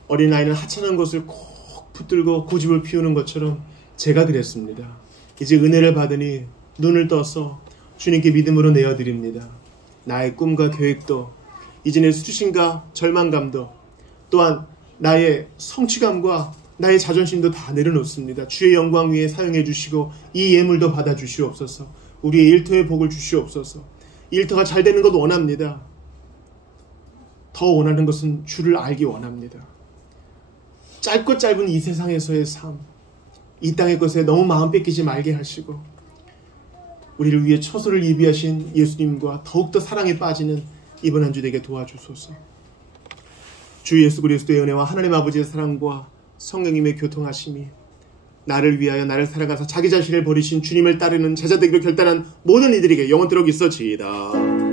어린아이는 하찮은 것을 콕 붙들고 고집을 피우는 것처럼 제가 그랬습니다. 이제 은혜를 받으니 눈을 떠서 주님께 믿음으로 내어드립니다. 나의 꿈과 계획도, 이전의 수치심과 절망감도, 또한 나의 성취감과 나의 자존심도 다 내려놓습니다. 주의 영광 위에 사용해 주시고 이 예물도 받아 주시옵소서. 우리의 일터의 복을 주시옵소서. 일터가 잘 되는 것 원합니다. 더 원하는 것은 주를 알기 원합니다. 짧고 짧은 이 세상에서의 삶, 이 땅의 것에 너무 마음 뺏기지 말게 하시고 우리를 위해 처소를 예비하신 예수님과 더욱더 사랑에 빠지는 이번 한 주 되게 도와주소서. 주 예수 그리스도의 은혜와 하나님 아버지의 사랑과 성령님의 교통하심이 나를 위하여 나를 살아가서 자기 자신을 버리신 주님을 따르는 제자 되기로 결단한 모든 이들에게 영원토록 있어지이다.